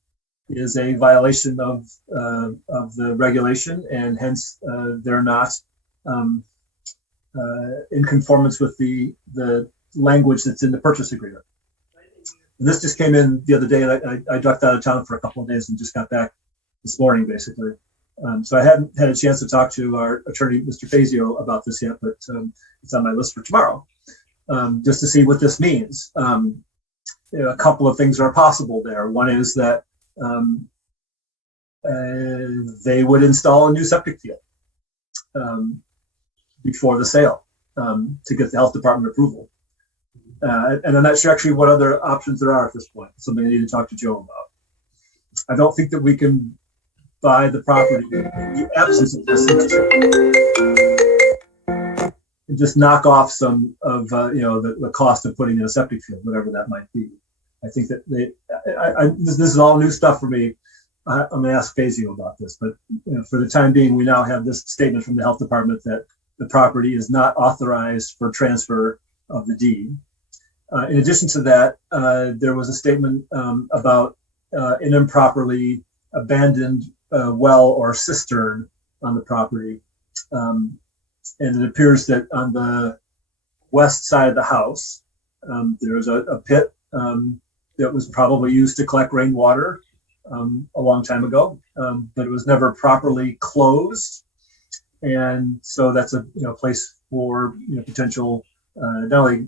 is a violation of the regulation, and hence they're not in conformance with the language that's in the purchase agreement. And this just came in the other day, and I ducked out of town for a couple of days and just got back this morning, basically. So I hadn't had a chance to talk to our attorney, Mr. Scio, about this yet, but it's on my list for tomorrow, just to see what this means. A couple of things are possible there. One is that they would install a new septic field before the sale to get the health department approval. And I'm not sure actually what other options there are at this point. Something I need to talk to Joe about. I don't think that we can buy the property in the absence of this and just knock off some of the cost of putting in a septic field, whatever that might be. I think that this is all new stuff for me. I'm going to ask Fazio about this, but for the time being, we now have this statement from the health department that the property is not authorized for transfer of the deed. In addition to that, there was a statement about an improperly abandoned well or cistern on the property. And it appears that on the west side of the house, there was a pit that was probably used to collect rainwater a long time ago, but it was never properly closed. And so that's a place for potential not only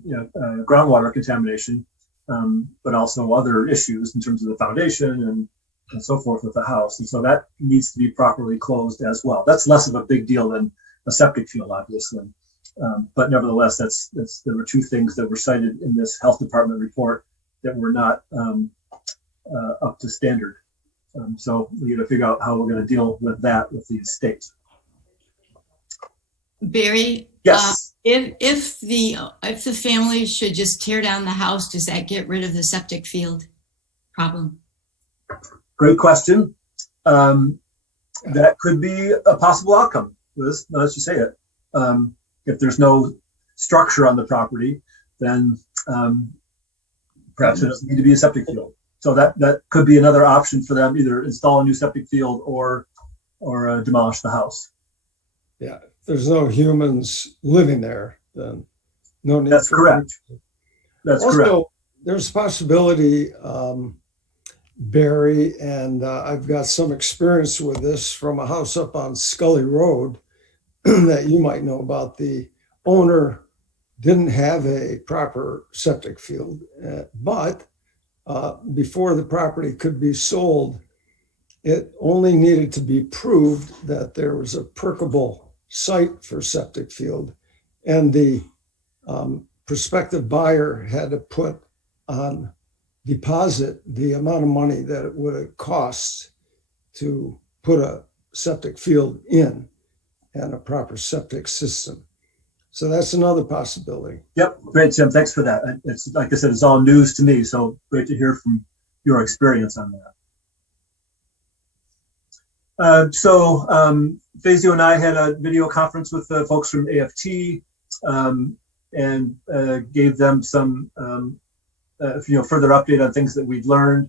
groundwater contamination, but also other issues in terms of the foundation and so forth with the house. And so that needs to be properly closed as well. That's less of a big deal than a septic field, obviously. But nevertheless, there were two things that were cited in this health department report that were not up to standard. So we got to figure out how we're going to deal with that with the estate. Barry, Yes. If the family should just tear down the house, does that get rid of the septic field problem? Great question. That could be a possible outcome. Let's just say it. If there's no structure on the property, then perhaps it doesn't need to be a septic field. So that could be another option for them: either install a new septic field or demolish the house. Yeah, there's no humans living there, then no need. That's correct. That's correct. Also, there's a possibility, Barry, and I've got some experience with this from a house up on Scully Road that you might know about. The owner didn't have a proper septic field, but before the property could be sold, it only needed to be proved that there was a perkable site for septic field, and the prospective buyer had to put on deposit the amount of money that it would have cost to put a septic field in and a proper septic system. So that's another possibility. Yep, great, Jim. Thanks for that. It's like I said, it's all news to me, so great to hear from your experience on that. Fazio and I had a video conference with the folks from AFT and gave them some further update on things that we'd learned.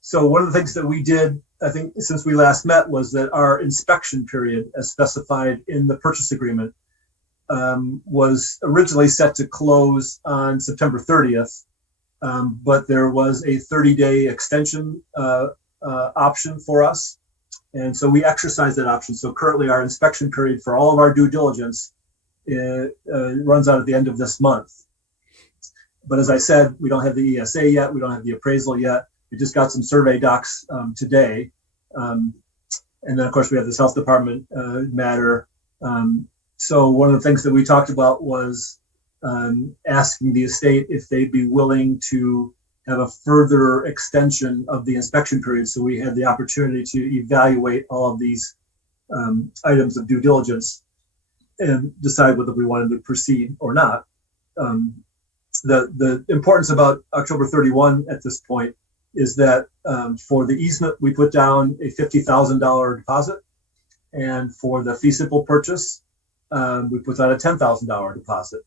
So one of the things that we did, I think, since we last met, was that our inspection period, as specified in the purchase agreement, was originally set to close on September 30th, but there was a 30-day extension option for us. And so we exercised that option. So currently our inspection period for all of our due diligence runs out at the end of this month. But as I said, we don't have the ESA yet. We don't have the appraisal yet. We just got some survey docs today. And then, of course, we have this health department matter. So one of the things that we talked about was asking the estate if they'd be willing to have a further extension of the inspection period. So we had the opportunity to evaluate all of these items of due diligence and decide whether we wanted to proceed or not. The importance about October 31 at this point is that for the easement, we put down a $50,000 deposit. And for the fee simple purchase, we put down a $10,000 deposit.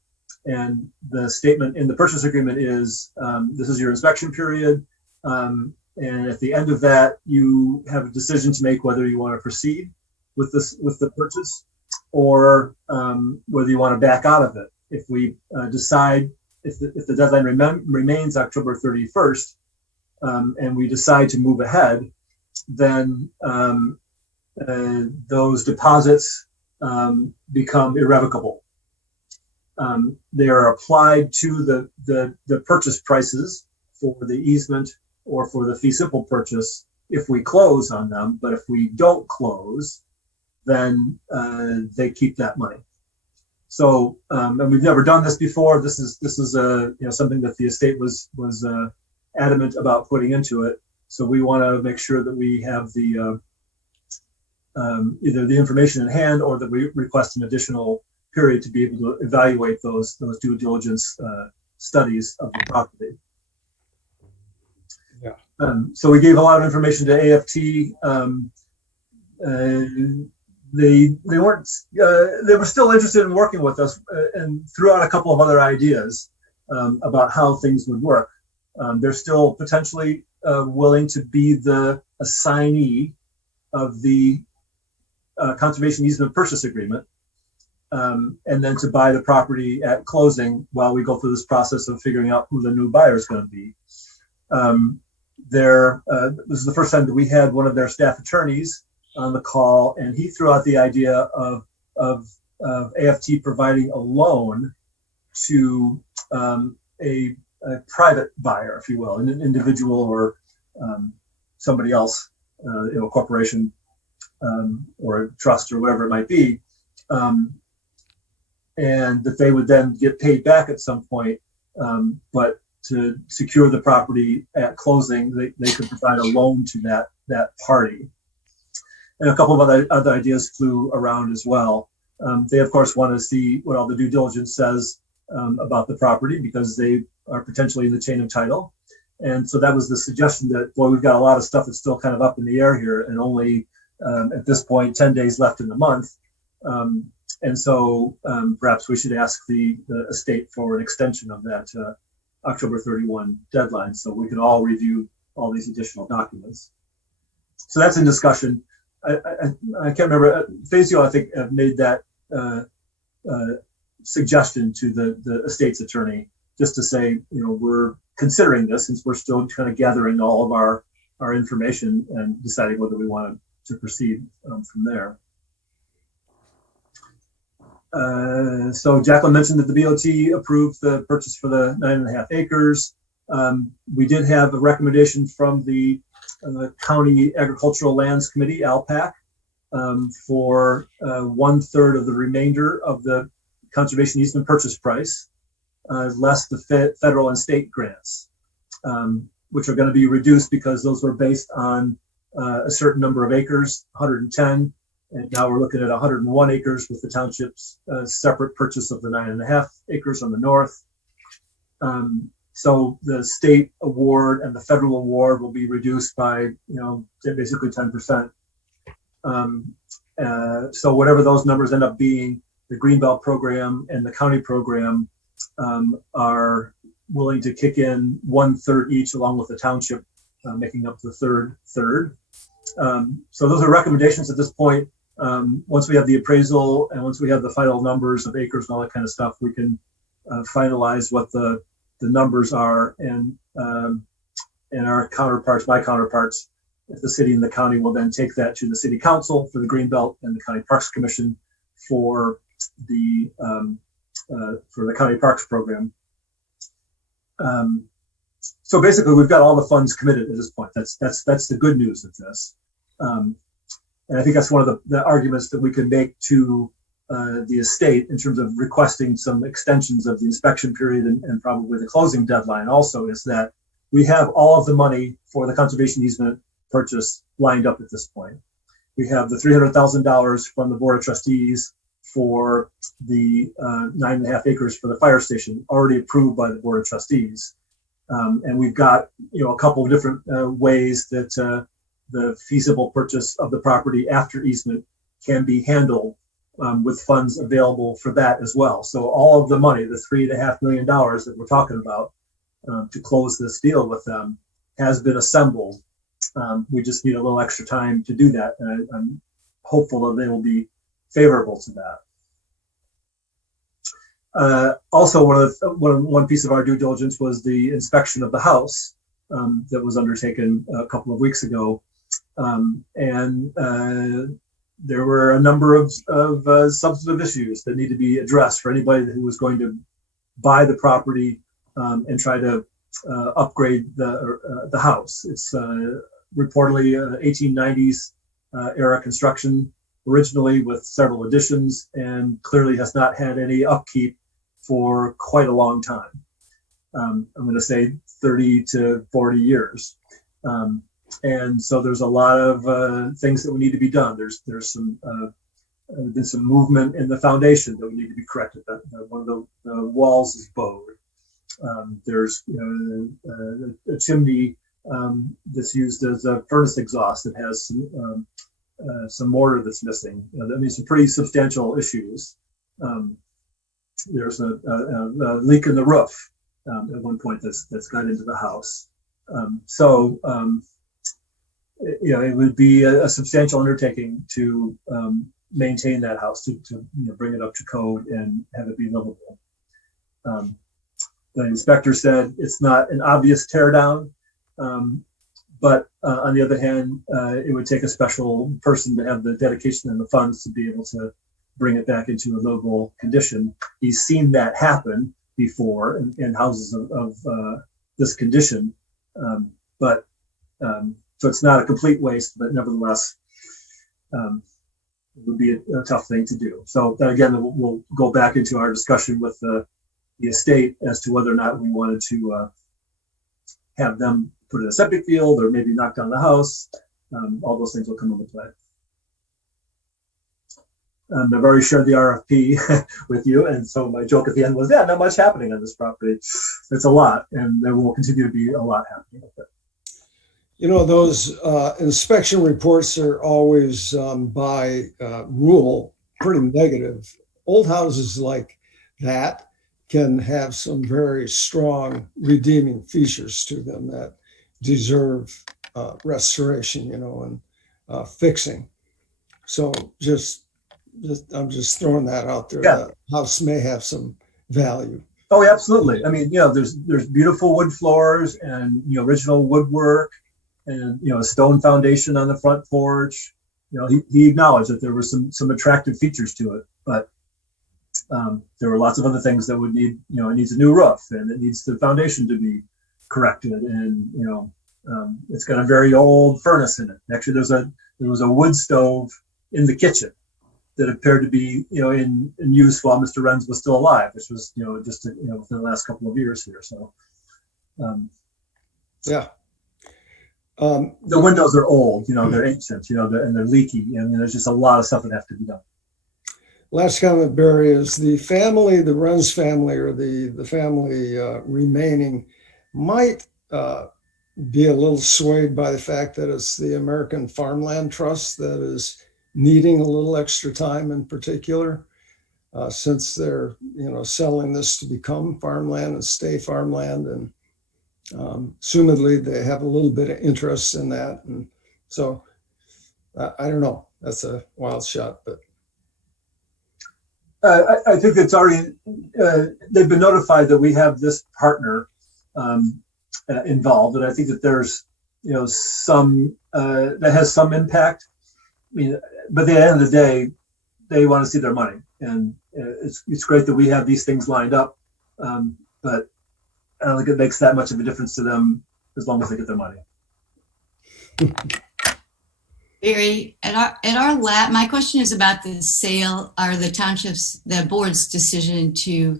And the statement in the purchase agreement is, this is your inspection period. And at the end of that, you have a decision to make whether you want to proceed with the purchase or whether you want to back out of it. If we decide, if the deadline remains October 31st, and we decide to move ahead, then those deposits become irrevocable. They are applied to the purchase prices for the easement or for the fee simple purchase if we close on them. But if we don't close, then they keep that money. So, and we've never done this before. This is something that the estate was adamant about putting into it. So we want to make sure that we have the either the information in hand or that we request an additional period to be able to evaluate those due diligence studies of the property. Yeah. So we gave a lot of information to AFT. They weren't. They were still interested in working with us and threw out a couple of other ideas about how things would work. They're still potentially willing to be the assignee of the conservation easement purchase agreement, and then to buy the property at closing while we go through this process of figuring out who the new buyer is going to be. This is the first time that we had one of their staff attorneys on the call, and he threw out the idea of AFT providing a loan to a private buyer, if you will, an individual or somebody else, a corporation or a trust or whatever it might be, and that they would then get paid back at some point. But to secure the property at closing, they could provide a loan to that party. And a couple of other ideas flew around as well. They, of course, want to see what all the due diligence says about the property because they are potentially in the chain of title. And so that was the suggestion that, boy, we've got a lot of stuff that's still kind of up in the air here and only, at this point, 10 days left in the month. And so perhaps we should ask the estate for an extension of that October 31 deadline so we can all review all these additional documents. So that's in discussion. I can't remember. Scio, I think, made that suggestion to the estate's attorney, just to say, we're considering this since we're still kind of gathering all of our information and deciding whether we want to proceed from there. So Jacqueline mentioned that the BOT approved the purchase for the 9.5 acres. We did have a recommendation from the County Agricultural Lands Committee, ALPAC, for 1/3 of the remainder of the conservation easement purchase price, less the federal and state grants, which are going to be reduced because those were based on a certain number of acres, 110, and now we're looking at 101 acres with the township's separate purchase of the 9.5 acres on the north. So the state award and the federal award will be reduced by, basically 10%. So whatever those numbers end up being, the Greenbelt program and the county program are willing to kick in 1/3 each, along with the township making up the third. So those are recommendations at this point. Once we have the appraisal and once we have the final numbers of acres and all that kind of stuff, we can finalize what the numbers are, and our counterparts, my counterparts, if the city and the county, will then take that to the city council for the Greenbelt and the County Parks Commission for the County Parks program. So basically, we've got all the funds committed at this point. That's the good news of this. And I think that's one of the arguments that we can make to the estate in terms of requesting some extensions of the inspection period and probably the closing deadline also, is that we have all of the money for the conservation easement purchase lined up at this point. We have the $300,000 from the Board of Trustees for the 9.5 acres for the fire station, already approved by the Board of Trustees. And we've got, a couple of different ways that the feasible purchase of the property after easement can be handled with funds available for that as well. So all of the money, the $3.5 million that we're talking about to close this deal with them, has been assembled. We just need a little extra time to do that, and I'm hopeful that they will be favorable to that. Also, one piece of our due diligence was the inspection of the house that was undertaken a couple of weeks ago, and there were a number of substantive issues that need to be addressed for anybody who was going to buy the property and try to upgrade the house. It's reportedly 1890s era construction, originally with several additions, and clearly has not had any upkeep for quite a long time. I'm going to say 30 to 40 years. And so there's a lot of things that need to be done. There's some movement in the foundation that would need to be corrected. One of the walls is bowed. There's a chimney that's used as a furnace exhaust that has some mortar that's missing. Some pretty substantial issues. There's a leak in the roof at one point that's got into the house. It would be a substantial undertaking to maintain that house, to bring it up to code and have it be livable. The inspector said it's not an obvious tear down, but on the other hand, it would take a special person to have the dedication and the funds to be able to bring it back into a livable condition. He's seen that happen before in houses of this condition, so it's not a complete waste, but nevertheless, it would be a tough thing to do. So that, again, we'll go back into our discussion with the estate as to whether or not we wanted to have them put in a septic field or maybe knock down the house. All those things will come into play. I've already shared the RFP with you, and so my joke at the end was, not much happening on this property. It's a lot, and there will continue to be a lot happening with it. Those inspection reports are always by rule pretty negative. Old houses like that can have some very strong redeeming features to them that deserve restoration, and fixing. So I'm just throwing that out there. Yeah. The house may have some value. Oh, yeah, absolutely. I mean, there's beautiful wood floors and, original woodwork and, a stone foundation on the front porch. He acknowledged that there were some attractive features to it, but there were lots of other things that would need, it needs a new roof and it needs the foundation to be corrected. And, it's got a very old furnace in it. Actually, there was a wood stove in the kitchen that appeared to be, in use while Mr. Renz was still alive, which was, just, within the last couple of years here. So, Yeah. the windows are old, they're ancient, and they're leaky, and there's just a lot of stuff that has to be done. Last comment, Barry, is the Renz family, or the family remaining, might be a little swayed by the fact that it's the American Farmland Trust that is needing a little extra time in particular, since they're, selling this to become farmland and stay farmland. And assumedly they have a little bit of interest in that. And so I don't know, that's a wild shot, but. I think it's already, they've been notified that we have this partner involved. And I think that there's, some, that has some impact. I mean, but at the end of the day, they want to see their money. And it's great that we have these things lined up. But I don't think it makes that much of a difference to them as long as they get their money. Barry, at our lab, my question is about the sale or the board's decision to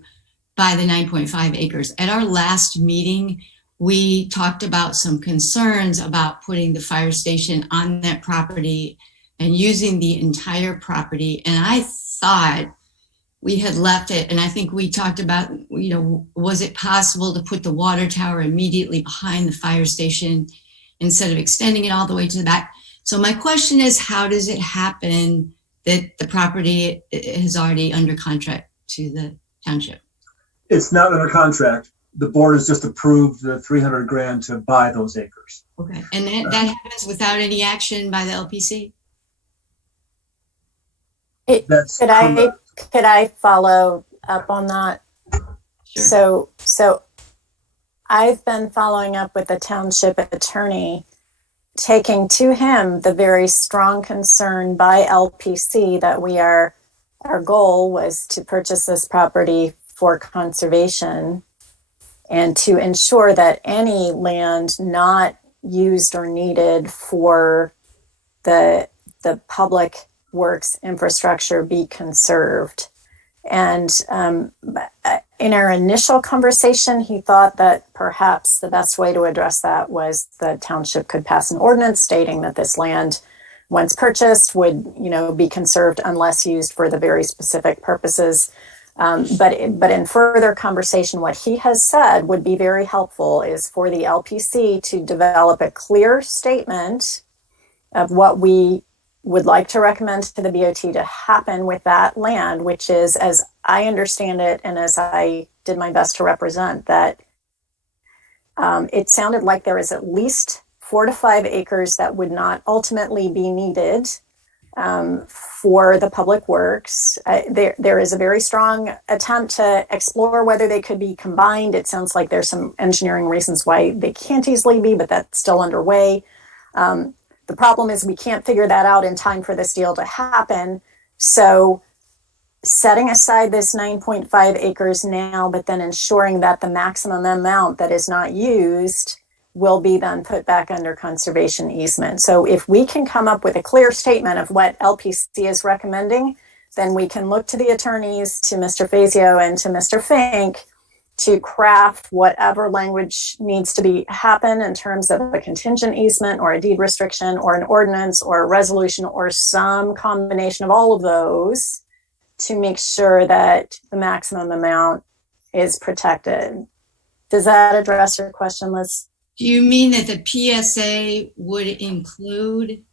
buy the 9.5 acres. At our last meeting, we talked about some concerns about putting the fire station on that property and using the entire property. And I thought we had left it, and I think we talked about, was it possible to put the water tower immediately behind the fire station instead of extending it all the way to the back? So my question is, how does it happen that the property is already under contract to the township? It's not under contract. The board has just approved the $300,000 to buy those acres. Okay, and that happens without any action by the LPC? That's Could I follow up on that? Sure. So I've been following up with the township attorney, taking to him the very strong concern by LPC that our goal was to purchase this property for conservation and to ensure that any land not used or needed for the public works infrastructure be conserved. And in our initial conversation, he thought that perhaps the best way to address that was the township could pass an ordinance stating that this land, once purchased, would be conserved unless used for the very specific purposes. But in further conversation, what he has said would be very helpful is for the LPC to develop a clear statement of what we would like to recommend to the BOT to happen with that land, which is, as I understand it, and as I did my best to represent, that it sounded like there is at least 4 to 5 acres that would not ultimately be needed for the public works. There is a very strong attempt to explore whether they could be combined. It sounds like there's some engineering reasons why they can't easily be, but that's still underway. The problem is we can't figure that out in time for this deal to happen. So setting aside this 9.5 acres now, but then ensuring that the maximum amount that is not used will be then put back under conservation easement. So if we can come up with a clear statement of what LPC is recommending, then we can look to the attorneys, to Mr. Fazio and to Mr. Fink, to craft whatever language needs to happen in terms of a contingent easement or a deed restriction or an ordinance or a resolution or some combination of all of those to make sure that the maximum amount is protected. Does that address your question, Liz? Do you mean that the PSA would include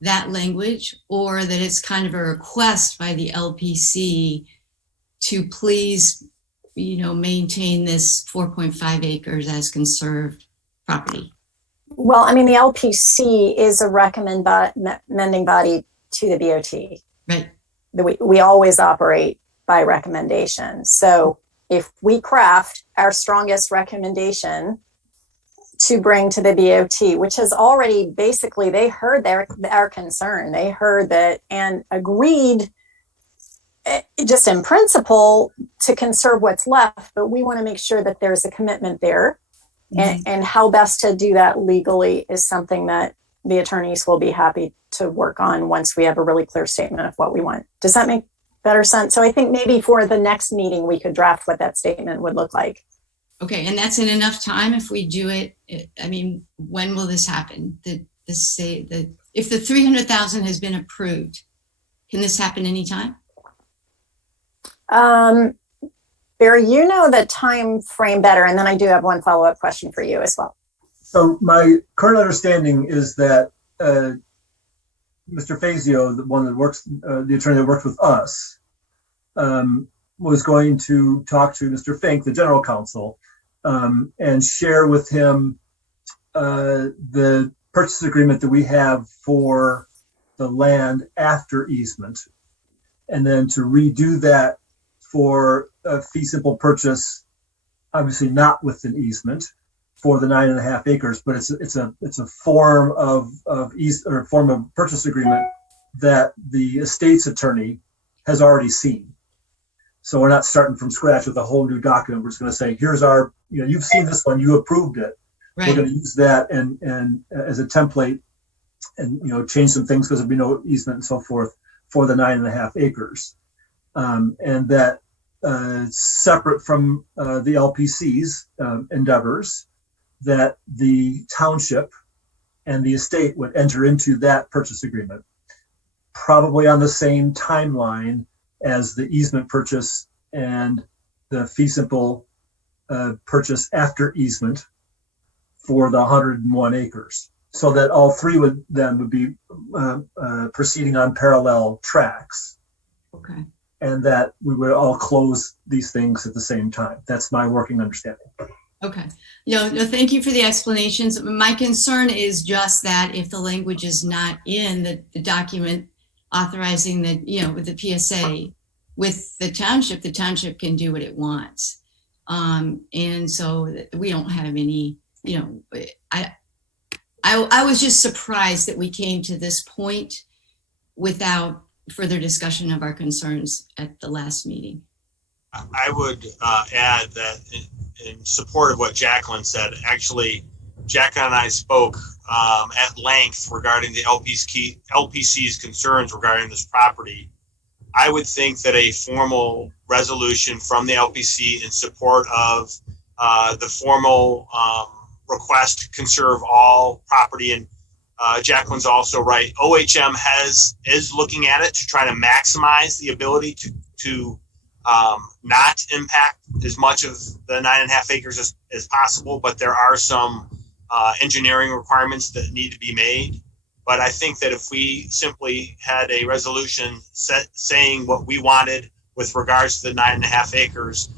that language, or that it's kind of a request by the LPC to please maintain this 4.5 acres as conserved property? Well, I mean, the LPC is a recommending body to the BOT. Right. We always operate by recommendation. So if we craft our strongest recommendation to bring to the BOT, which has already basically, they heard our concern. They heard that and agreed just in principle to conserve what's left, but we want to make sure that there's a commitment there. And how best to do that legally is something that the attorneys will be happy to work on once we have a really clear statement of what we want. Does that make better sense? So I think maybe for the next meeting, we could draft what that statement would look like. Okay, and that's in enough time if we do it. I mean, when will this happen? If the 300,000 has been approved, can this happen anytime? Barry, you know the time frame better, and then I do have one follow-up question for you as well. So my current understanding is that Mr. Fazio, the one that works, the attorney that worked with us, was going to talk to Mr. Fink, the general counsel, and share with him the purchase agreement that we have for the land after easement, and then to redo that for a fee simple purchase, obviously not with an easement, for the 9.5 acres, but it's a form of form of purchase agreement that the estate's attorney has already seen. So we're not starting from scratch with a whole new document. We're just going to say, here's our, you've seen this one, you approved it. Right. We're going to use that and as a template, and change some things because there'll be no easement and so forth for the 9.5 acres, and that separate from the LPC's endeavors, that the township and the estate would enter into that purchase agreement, probably on the same timeline as the easement purchase and the fee simple purchase after easement for the 101 acres, so that all three would be proceeding on parallel tracks. Okay. And that we would all close these things at the same time. That's my working understanding. Okay. No, thank you for the explanations. My concern is just that if the language is not in the document authorizing that, with the PSA, with the township can do what it wants. And so we don't have any, I was just surprised that we came to this point without further discussion of our concerns at the last meeting. I would add that in support of what Jacqueline said, actually, Jacqueline and I spoke at length regarding the LPC's concerns regarding this property. I would think that a formal resolution from the LPC in support of the formal request to conserve all property, and Jacqueline's also right. OHM is looking at it to try to maximize the ability to not impact as much of the 9.5 acres as possible, but there are some engineering requirements that need to be made. But I think that if we simply had a resolution saying what we wanted with regards to the 9.5 acres,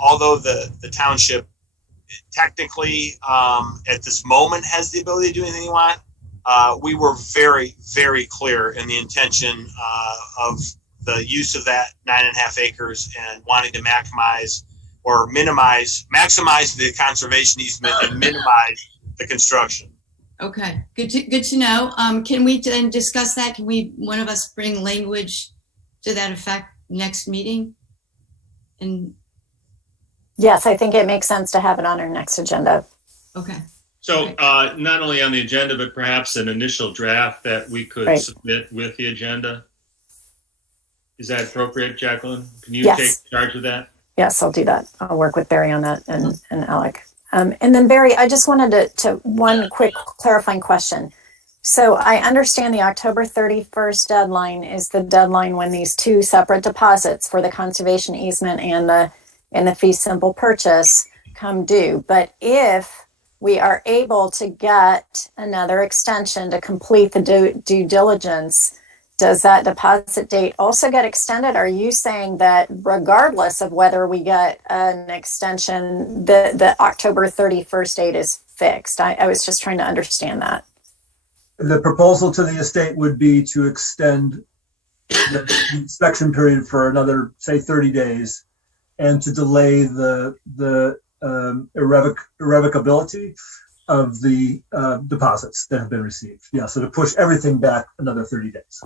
although the township technically at this moment has the ability to do anything you want, we were very, very clear in the intention of the use of that 9.5 acres and wanting to maximize the conservation easement and minimize the construction. Okay, good to know. Can we then discuss that? Can one of us bring language to that effect next meeting? And yes, I think it makes sense to have it on our next agenda. Okay. So not only on the agenda, but perhaps an initial draft that we could submit with the agenda. Is that appropriate, Jacqueline? Can you take charge of that? Yes, I'll do that. I'll work with Barry on that and Alec. And then Barry, I just wanted to one quick clarifying question. So I understand the October 31st deadline is the deadline when these two separate deposits for the conservation easement and the fee simple purchase come due. But if we are able to get another extension to complete the due diligence, does that deposit date also get extended? Are you saying that regardless of whether we get an extension, the October 31st date is fixed? I was just trying to understand that. The proposal to the estate would be to extend the inspection period for another, say, 30 days, and to delay the irrevocability of the deposits that have been received. Yeah, so to push everything back another 30 days.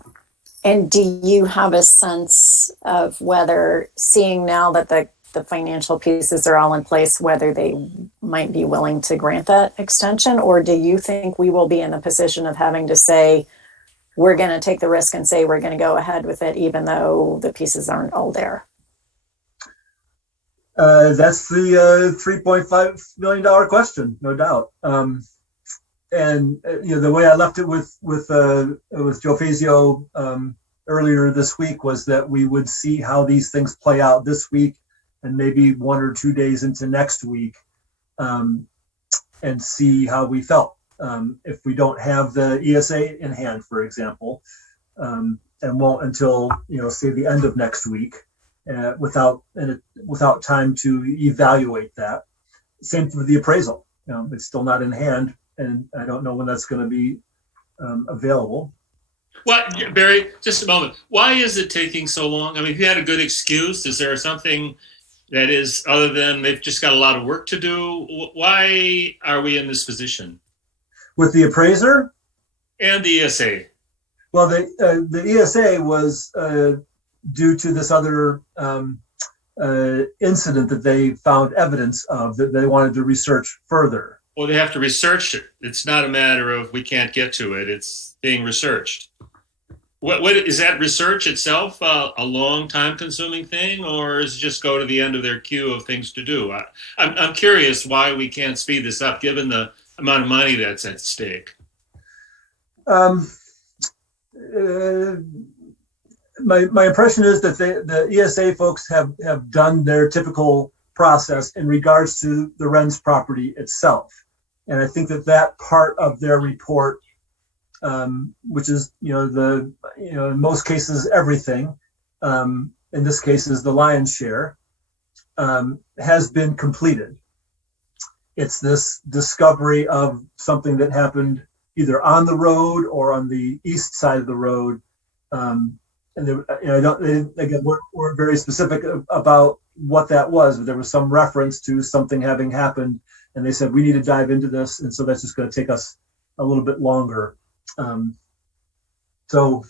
And do you have a sense of whether, seeing now that the financial pieces are all in place, whether they might be willing to grant that extension? Or do you think we will be in the position of having to say, we're going to take the risk and say we're going to go ahead with it, even though the pieces aren't all there? That's the $3.5 million question, no doubt. And the way I left it with Joe Fazio earlier this week was that we would see how these things play out this week and maybe 1 or 2 days into next week, and see how we felt. If we don't have the ESA in hand, for example, and won't until say the end of next week, without time to evaluate that. Same for the appraisal. It's still not in hand, and I don't know when that's going to be available. What, Barry, just a moment. Why is it taking so long? I mean, if you had a good excuse, is there something that is other than they've just got a lot of work to do? Why are we in this position? With the appraiser? And the ESA? Well, the ESA was due to this other incident that they found evidence of that they wanted to research further. Well, they have to research it. It's not a matter of we can't get to it. It's being researched. What is that research itself a long time consuming thing, or is it just go to the end of their queue of things to do? I'm curious why we can't speed this up given the amount of money that's at stake. My impression is that the ESA folks have done their typical process in regards to the Wren's property itself. And I think that part of their report, which is, in most cases, everything, in this case is the lion's share, has been completed. It's this discovery of something that happened either on the road or on the east side of the road. And they weren't very specific about what that was, but there was some reference to something having happened, and they said we need to dive into this, and so that's just going to take us a little bit longer. So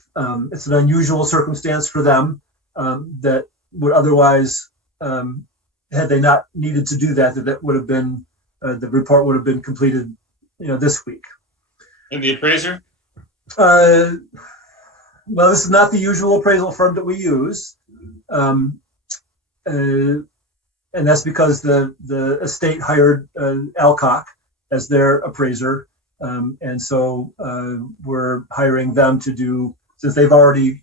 it's an unusual circumstance for them that would otherwise, had they not needed to do that would have been the report would have been completed, this week. And the appraiser? Well, this is not the usual appraisal firm that we use. And that's because the estate hired Alcock as their appraiser. And so we're hiring them to do, since they've already,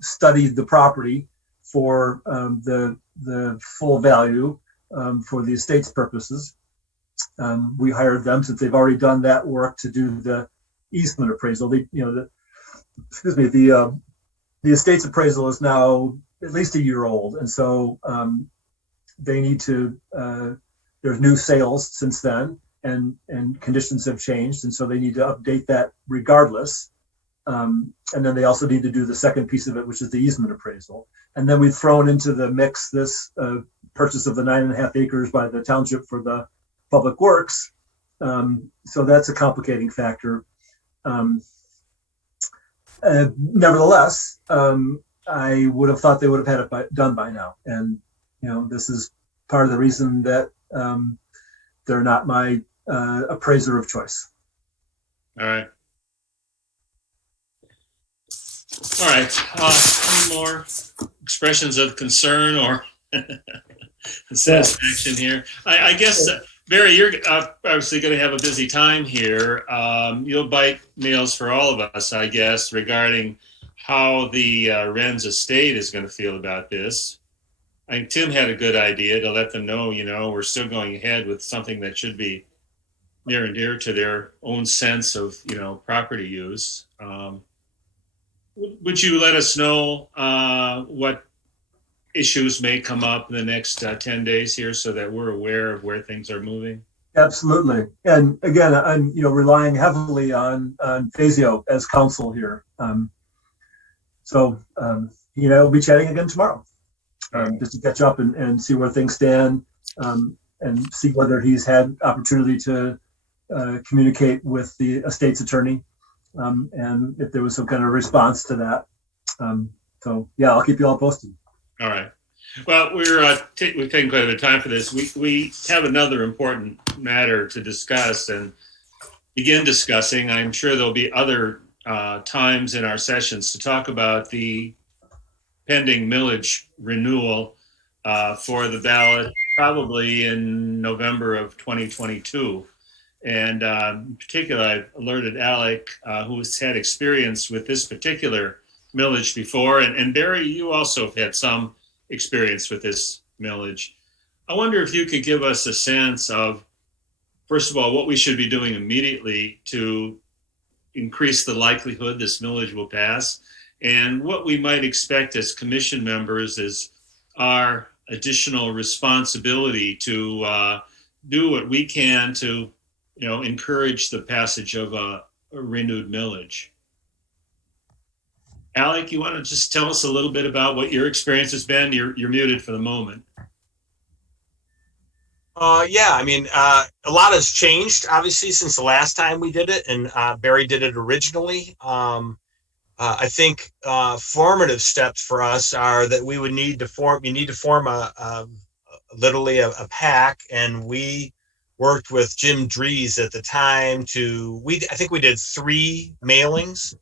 studied the property for the full value for the estate's purposes. We hired them, since they've already done that work, to do the easement appraisal. The estate's appraisal is now at least a year old, and so they need to. There's new sales since then, and conditions have changed, and so they need to update that regardless. And then they also need to do the second piece of it, which is the easement appraisal. And then we've thrown into the mix this purchase of the 9.5 acres by the township for the public works. So that's a complicating factor. Nevertheless, I would have thought they would have had it done by now. And, this is part of the reason that they're not my appraiser of choice. All right. All right. Any more expressions of concern or satisfaction here? I guess, Barry, you're obviously going to have a busy time here. You'll bite nails for all of us, I guess, regarding how the Wren's estate is going to feel about this. I think Tim had a good idea to let them know, we're still going ahead with something that should be near and dear to their own sense of, property use. Would you let us know what issues may come up in the next 10 days here so that we're aware of where things are moving? Absolutely. And again, I'm relying heavily on Scio as counsel here. We'll be chatting again tomorrow, just to catch up and see where things stand, and see whether he's had opportunity to communicate with the estate's attorney, and if there was some kind of response to that. I'll keep you all posted. All right. Well, we've taken quite a bit of time for this. We have another important matter to discuss and begin discussing. I'm sure there'll be other times in our sessions to talk about the pending millage renewal for the ballot, probably in November of 2022. And in particular, I've alerted Alec, who's had experience with this particular millage before. And Barry, you also have had some experience with this millage. I wonder if you could give us a sense of, first of all, what we should be doing immediately to increase the likelihood this millage will pass, and what we might expect as commission members is our additional responsibility to do what we can to, encourage the passage of a renewed millage. Alec, you want to just tell us a little bit about what your experience has been? You're muted for the moment. A lot has changed, obviously, since the last time we did it, and Barry did it originally. I think formative steps for us are that we would need to form literally a PAC, and we worked with Jim Dries at the time I think we did 3 mailings.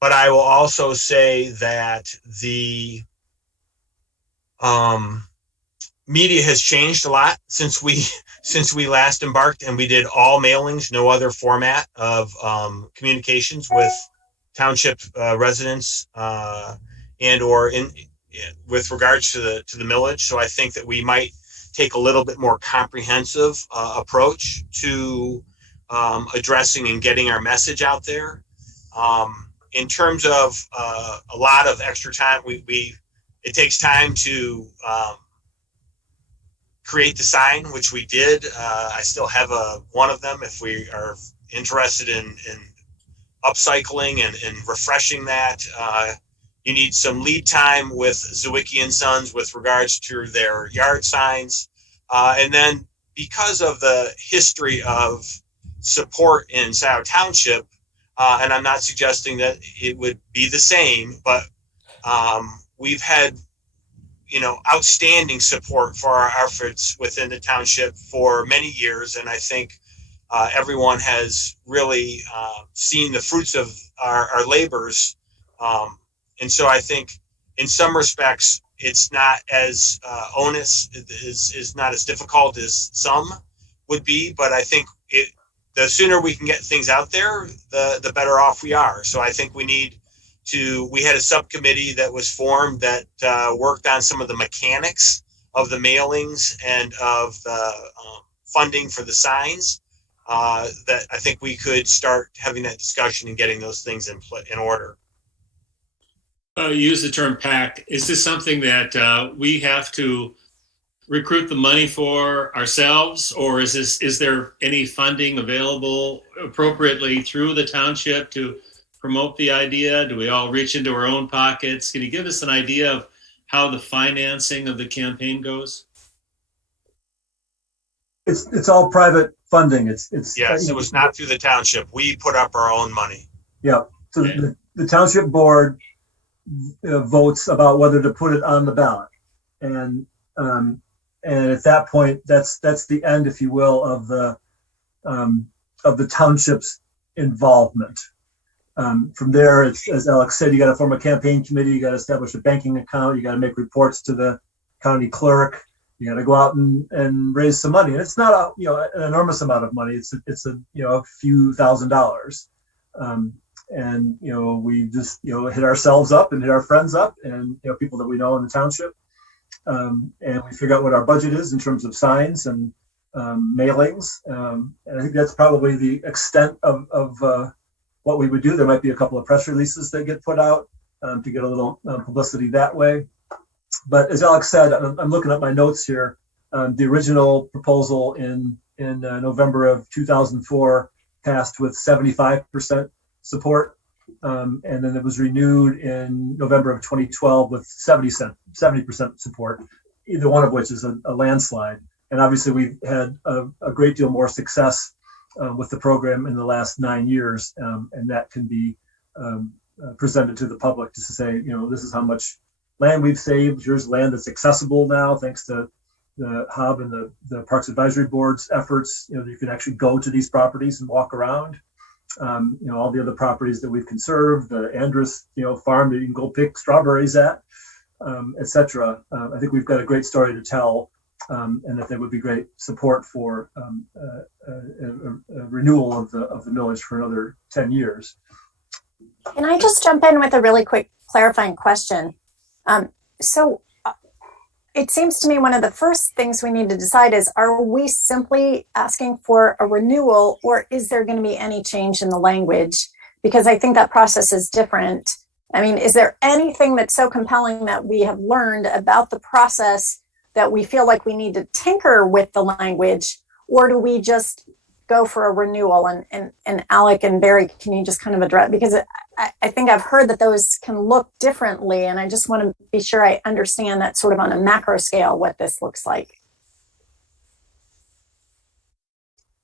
But I will also say that the media has changed a lot since we last embarked, and we did all mailings, no other format of communications with township residents and or with regards to the millage. So I think that we might take a little bit more comprehensive approach to addressing and getting our message out there. In terms of a lot of extra time, it takes time to create the sign, which we did. I still have one of them if we are interested in upcycling and refreshing that. You need some lead time with Zwicky and Sons with regards to their yard signs. And then because of the history of support in Scio Township, and I'm not suggesting that it would be the same, but we've had, outstanding support for our efforts within the township for many years. And I think everyone has really seen the fruits of our labors. And so I think in some respects, it's not as onerous, is not as difficult as some would be, but I think the sooner we can get things out there, the better off we are. So I think we had a subcommittee that was formed that worked on some of the mechanics of the mailings and of the funding for the signs, that I think we could start having that discussion and getting those things in order. You use the term PAC. Is this something that we have to recruit the money for ourselves, or is there any funding available appropriately through the township to promote the idea? Do we all reach into our own pockets? Can you give us an idea of how the financing of the campaign goes? It's all private funding. It was not through the township. We put up our own money. Yeah. So the township board votes about whether to put it on the ballot, and at that point, that's the end, if you will, of the township's involvement. From there, it's, as Alex said, you got to form a campaign committee, you got to establish a banking account, you got to make reports to the county clerk, you got to go out and raise some money. And it's not an enormous amount of money. It's a few $1,000s. And we just hit ourselves up and hit our friends up and people that we know in the township. And we figure out what our budget is in terms of signs and mailings. And I think that's probably the extent of what we would do. There might be a couple of press releases that get put out to get a little publicity that way. But as Alex said, I'm looking at my notes here. The original proposal in in November of 2004 passed with 75% support. And then it was renewed in November of 2012 with 70% support, either one of which is a landslide. And obviously we've had a great deal more success with the program in the last 9 years. And that can be presented to the public just to say, this is how much land we've saved. Here's land that's accessible now, thanks to the hub and the Parks Advisory Board's efforts. You can actually go to these properties and walk around. All the other properties that we've conserved, the Andrus, farm that you can go pick strawberries at, etc. I think we've got a great story to tell, and that there would be great support for a renewal of the millage for another 10 years. Can I just jump in with a really quick clarifying question? So it seems to me one of the first things we need to decide is, are we simply asking for a renewal, or is there going to be any change in the language? Because I think that process is different. I mean, is there anything that's so compelling that we have learned about the process that we feel like we need to tinker with the language, or do we just go for a renewal? And Alec and Barry, can you just kind of address, because I think I've heard that those can look differently, and I just want to be sure I understand that sort of on a macro scale, what this looks like.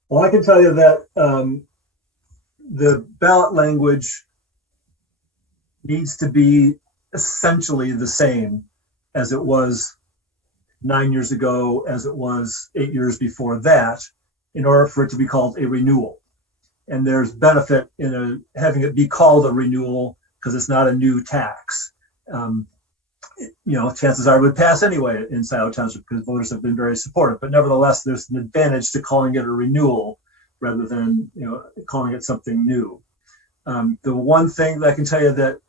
Well, I can tell you that the ballot language needs to be essentially the same as it was 9 years ago, as it was 8 years before that, in order for it to be called a renewal. And there's benefit in having it be called a renewal because it's not a new tax. Chances are it would pass anyway in Scio Township because voters have been very supportive. But nevertheless, there's an advantage to calling it a renewal rather than calling it something new. The one thing that I can tell you that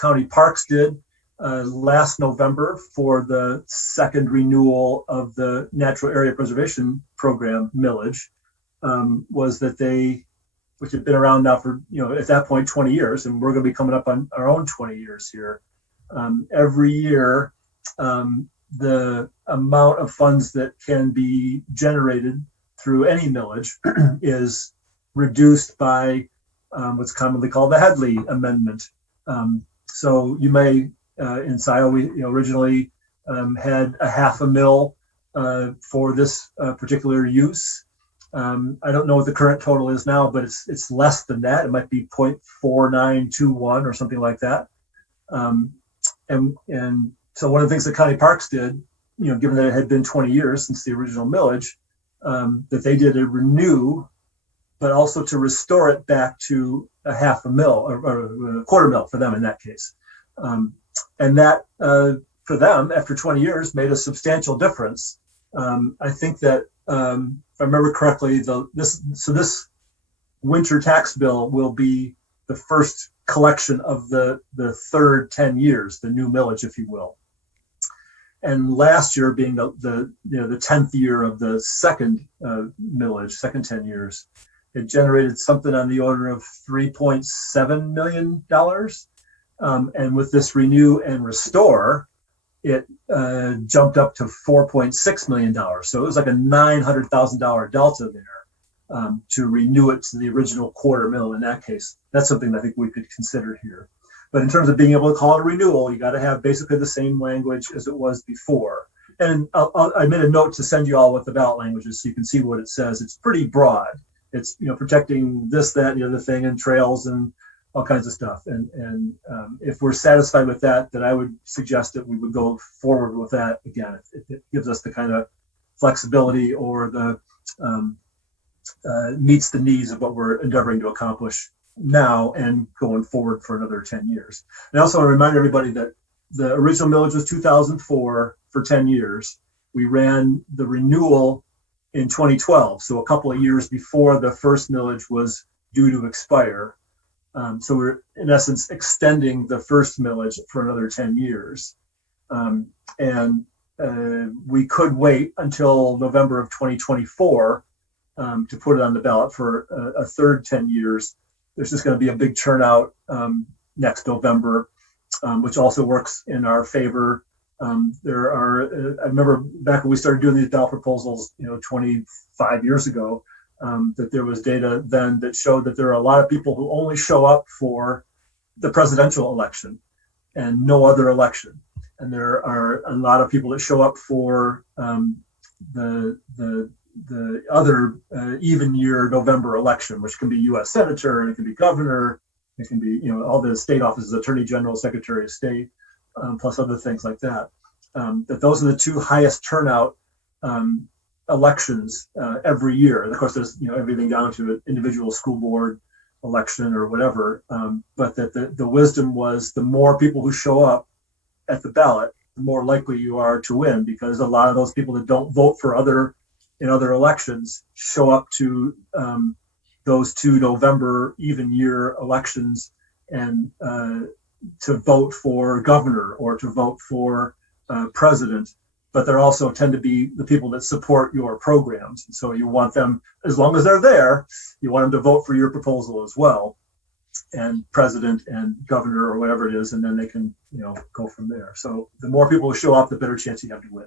County Parks did last November for the second renewal of the Natural Area Preservation Program millage was that they, which had been around now for, at that point, 20 years, and we're going to be coming up on our own 20 years here. Every year, the amount of funds that can be generated through any millage is reduced by what's commonly called the Headley Amendment. So you may, in Scio, we originally had a $500,000 for this particular use. I don't know what the current total is now, but it's less than that. It might be 0.4921 or something like that. And so one of the things that County Parks did, given that it had been 20 years since the original millage, that they did a renew, but also to restore it back to a $500,000 or a $250,000 for them in that case. And that, for them, after 20 years, made a substantial difference. I think that, if I remember correctly, this winter tax bill will be the first collection of the third 10 years, the new millage, if you will. And last year being the 10th year of the second millage, second 10 years, it generated something on the order of $3.7 million. And with this renew and restore, it jumped up to $4.6 million. So it was like a $900,000 delta there to renew it to the original $250,000 in that case. That's something I think we could consider here. But in terms of being able to call it a renewal, you got to have basically the same language as it was before. And I made a note to send you all with the ballot languages so you can see what it says. It's pretty broad. It's protecting this, that, and the other thing, and trails and all kinds of stuff. And if we're satisfied with that, then I would suggest that we would go forward with that again. It gives us the kind of flexibility or the meets the needs of what we're endeavoring to accomplish now and going forward for another 10 years. And I also want to remind everybody that the original millage was 2004 for 10 years. We ran the renewal in 2012, so a couple of years before the first millage was due to expire. So we're, in essence, extending the first millage for another 10 years. And we could wait until November of 2024 to put it on the ballot for a third 10 years. There's just going to be a big turnout next November, which also works in our favor There are, I remember back when we started doing these ballot proposals, 25 years ago, that there was data then that showed that there are a lot of people who only show up for the presidential election and no other election. And there are a lot of people that show up for the other even year November election, which can be U.S. Senator, and it can be governor, it can be all the state offices, Attorney General, Secretary of State, plus other things like that. That those are the two highest turnout elections every year. And of course, there's everything down to an individual school board election or whatever. But that the wisdom was the more people who show up at the ballot, the more likely you are to win, because a lot of those people that don't vote for other elections show up to those two November even year elections and to vote for governor or to vote for president. But there also tend to be the people that support your programs. And so you want them, as long as they're there, you want them to vote for your proposal as well, and president and governor or whatever it is, and then they can, go from there. So the more people who show up, the better chance you have to win.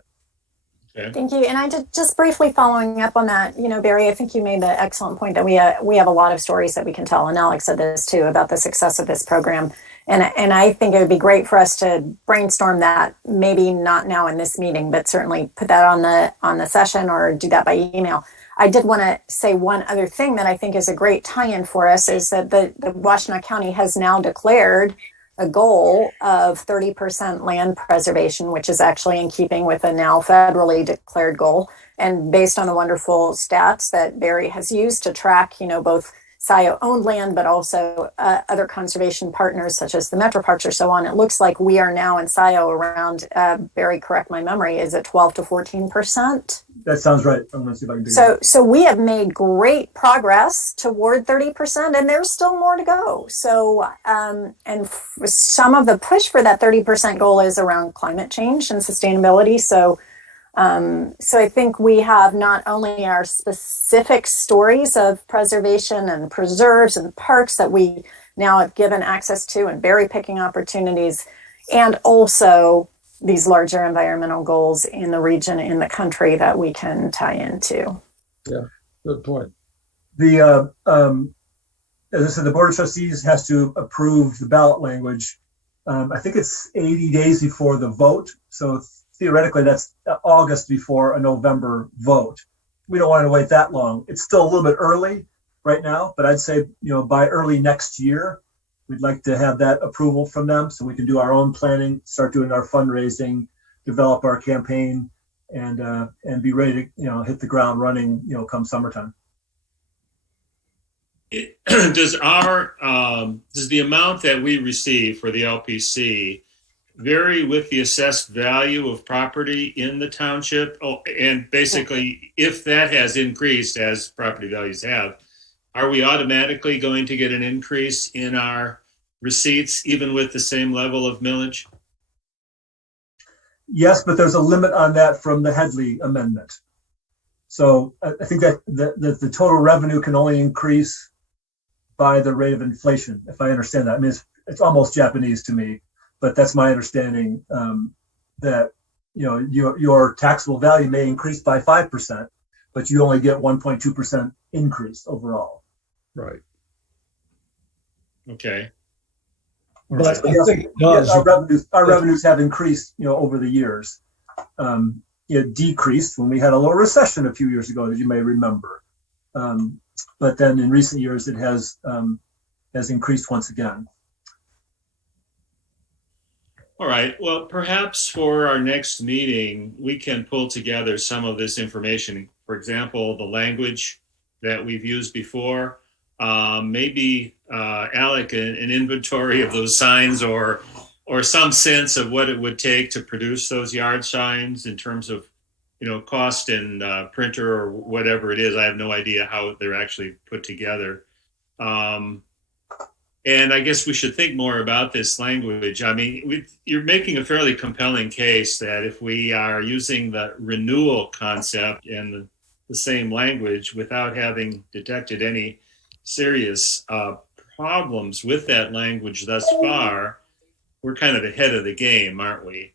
Okay. Thank you. And I just briefly following up on that, Barry, I think you made the excellent point that we have a lot of stories that we can tell. And Alex said this too about the success of this program. And I think it would be great for us to brainstorm that, maybe not now in this meeting, but certainly put that on the session or do that by email. I did want to say one other thing that I think is a great tie-in for us is that the Washtenaw County has now declared a goal of 30% land preservation, which is actually in keeping with a now federally declared goal. And based on the wonderful stats that Barry has used to track, both Scio owned land, but also other conservation partners such as the Metro Parks or so on, it looks like we are now in Scio around, Barry, correct my memory, is it 12 to 14%? That sounds right. I'm going to see if I can do that. So we have made great progress toward 30%, and there's still more to go. So, some of the push for that 30% goal is around climate change and sustainability. So I think we have not only our specific stories of preservation and preserves and parks that we now have given access to and berry picking opportunities, and also these larger environmental goals in the region, in the country that we can tie into. Yeah, good point. The as I said, the Board of Trustees has to approve the ballot language. I think it's 80 days before the vote. So theoretically, that's August before a November vote. We don't want to wait that long. It's still a little bit early right now, but I'd say, by early next year, we'd like to have that approval from them so we can do our own planning, start doing our fundraising, develop our campaign, and be ready to, hit the ground running, come summertime. Does the amount that we receive for the LPC vary with the assessed value of property in the township? Oh, and basically, if that has increased as property values have, are we automatically going to get an increase in our receipts, even with the same level of millage? Yes, but there's a limit on that from the Headley Amendment. So I think that the total revenue can only increase by the rate of inflation, if I understand that. I mean, it's almost Japanese to me, but that's my understanding, that your taxable value may increase by 5%, but you only get 1.2% increase overall. Right. Okay. But I think it Yes, does. our revenues have increased, over the years. It decreased when we had a little recession a few years ago, as you may remember. But then in recent years, it has increased once again. All right. Well, perhaps for our next meeting, we can pull together some of this information. For example, the language that we've used before, maybe Alec, an inventory of those signs, or some sense of what it would take to produce those yard signs in terms of, cost and printer or whatever it is. I have no idea how they're actually put together. And I guess we should think more about this language. I mean, you're making a fairly compelling case that if we are using the renewal concept and the same language without having detected any serious problems with that language thus far, we're kind of ahead of the game, aren't we?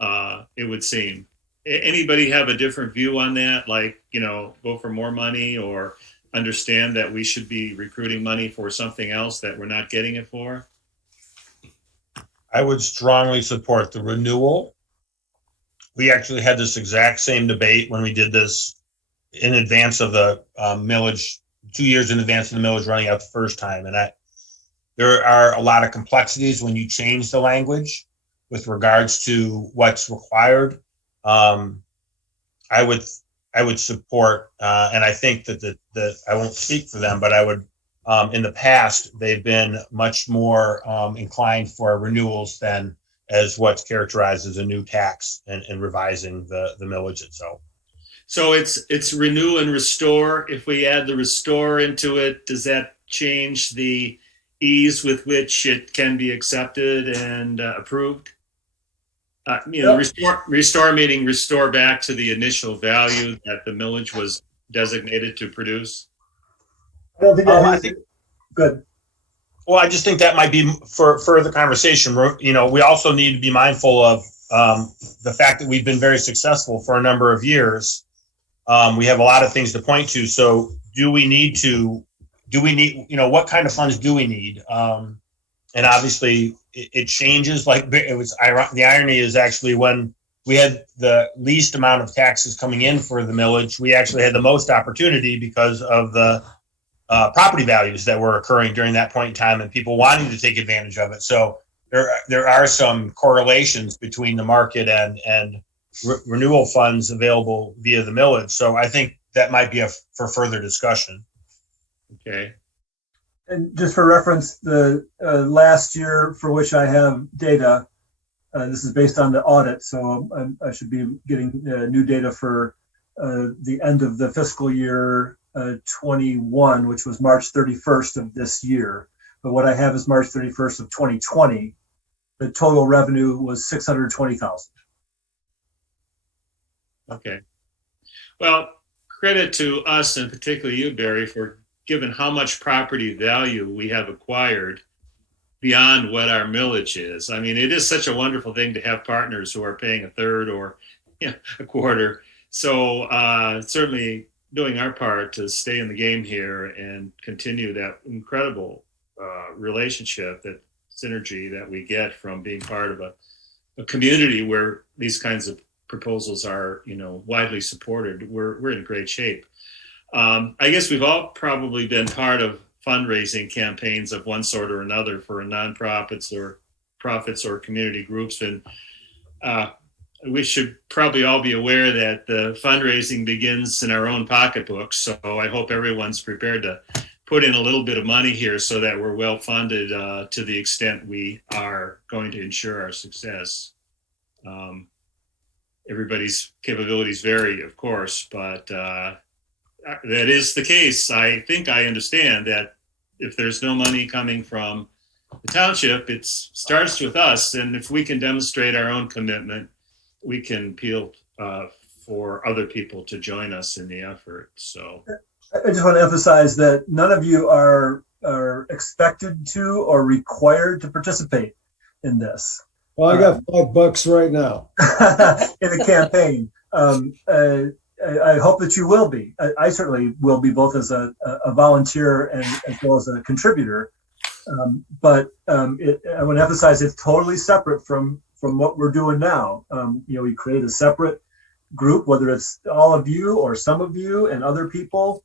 it would seem. Anybody have a different view on that? Like, go for more money, or understand that we should be recruiting money for something else that we're not getting it for? I would strongly support the renewal. We actually had this exact same debate when we did this in advance of the millage, 2 years in advance of the millage running out the first time. And there are a lot of complexities when you change the language with regards to what's required. I would support, and I think that I won't speak for them, but I would, in the past, they've been much more inclined for renewals than as what's characterized as a new tax and revising the millage itself. So it's renew and restore. If we add the restore into it, does that change the ease with which it can be accepted and approved? Restore meaning restore back to the initial value that the millage was designated to produce. I don't think I think good. Well, I just think that might be for further conversation. We also need to be mindful of the fact that we've been very successful for a number of years. We have a lot of things to point to. So do we need, what kind of funds do we need? And obviously it changes. Like the irony is actually when we had the least amount of taxes coming in for the millage, we actually had the most opportunity because of the property values that were occurring during that point in time and people wanting to take advantage of it. So there are some correlations between the market and renewal funds available via the millage. So I think that might be for further discussion. Okay. And just for reference, the last year for which I have data, this is based on the audit, so I should be getting new data for the end of the fiscal year 21, which was March 31st of this year. But what I have is March 31st of 2020. The total revenue was $620,000. Okay. Well, credit to us and particularly you, Barry, for given how much property value we have acquired beyond what our millage is. I mean, it is such a wonderful thing to have partners who are paying a third or a quarter. So certainly doing our part to stay in the game here and continue that incredible relationship, that synergy that we get from being part of a community where these kinds of proposals are, widely supported. We're in great shape. I guess we've all probably been part of fundraising campaigns of one sort or another for nonprofits or profits or community groups. And we should probably all be aware that the fundraising begins in our own pocketbooks. So I hope everyone's prepared to put in a little bit of money here so that we're well funded to the extent we are going to ensure our success. Everybody's capabilities vary, of course, but that is the case. I think I understand that if there's no money coming from the township, it starts with us. And if we can demonstrate our own commitment, we can appeal for other people to join us in the effort. So I just want to emphasize that none of you are expected to or required to participate in this. Well, I got $5 right now. In a campaign. I hope that you will be. I certainly will be, both as a volunteer and as well as a contributor. But I want to emphasize it's totally separate from what we're doing now. We create a separate group, whether it's all of you or some of you and other people.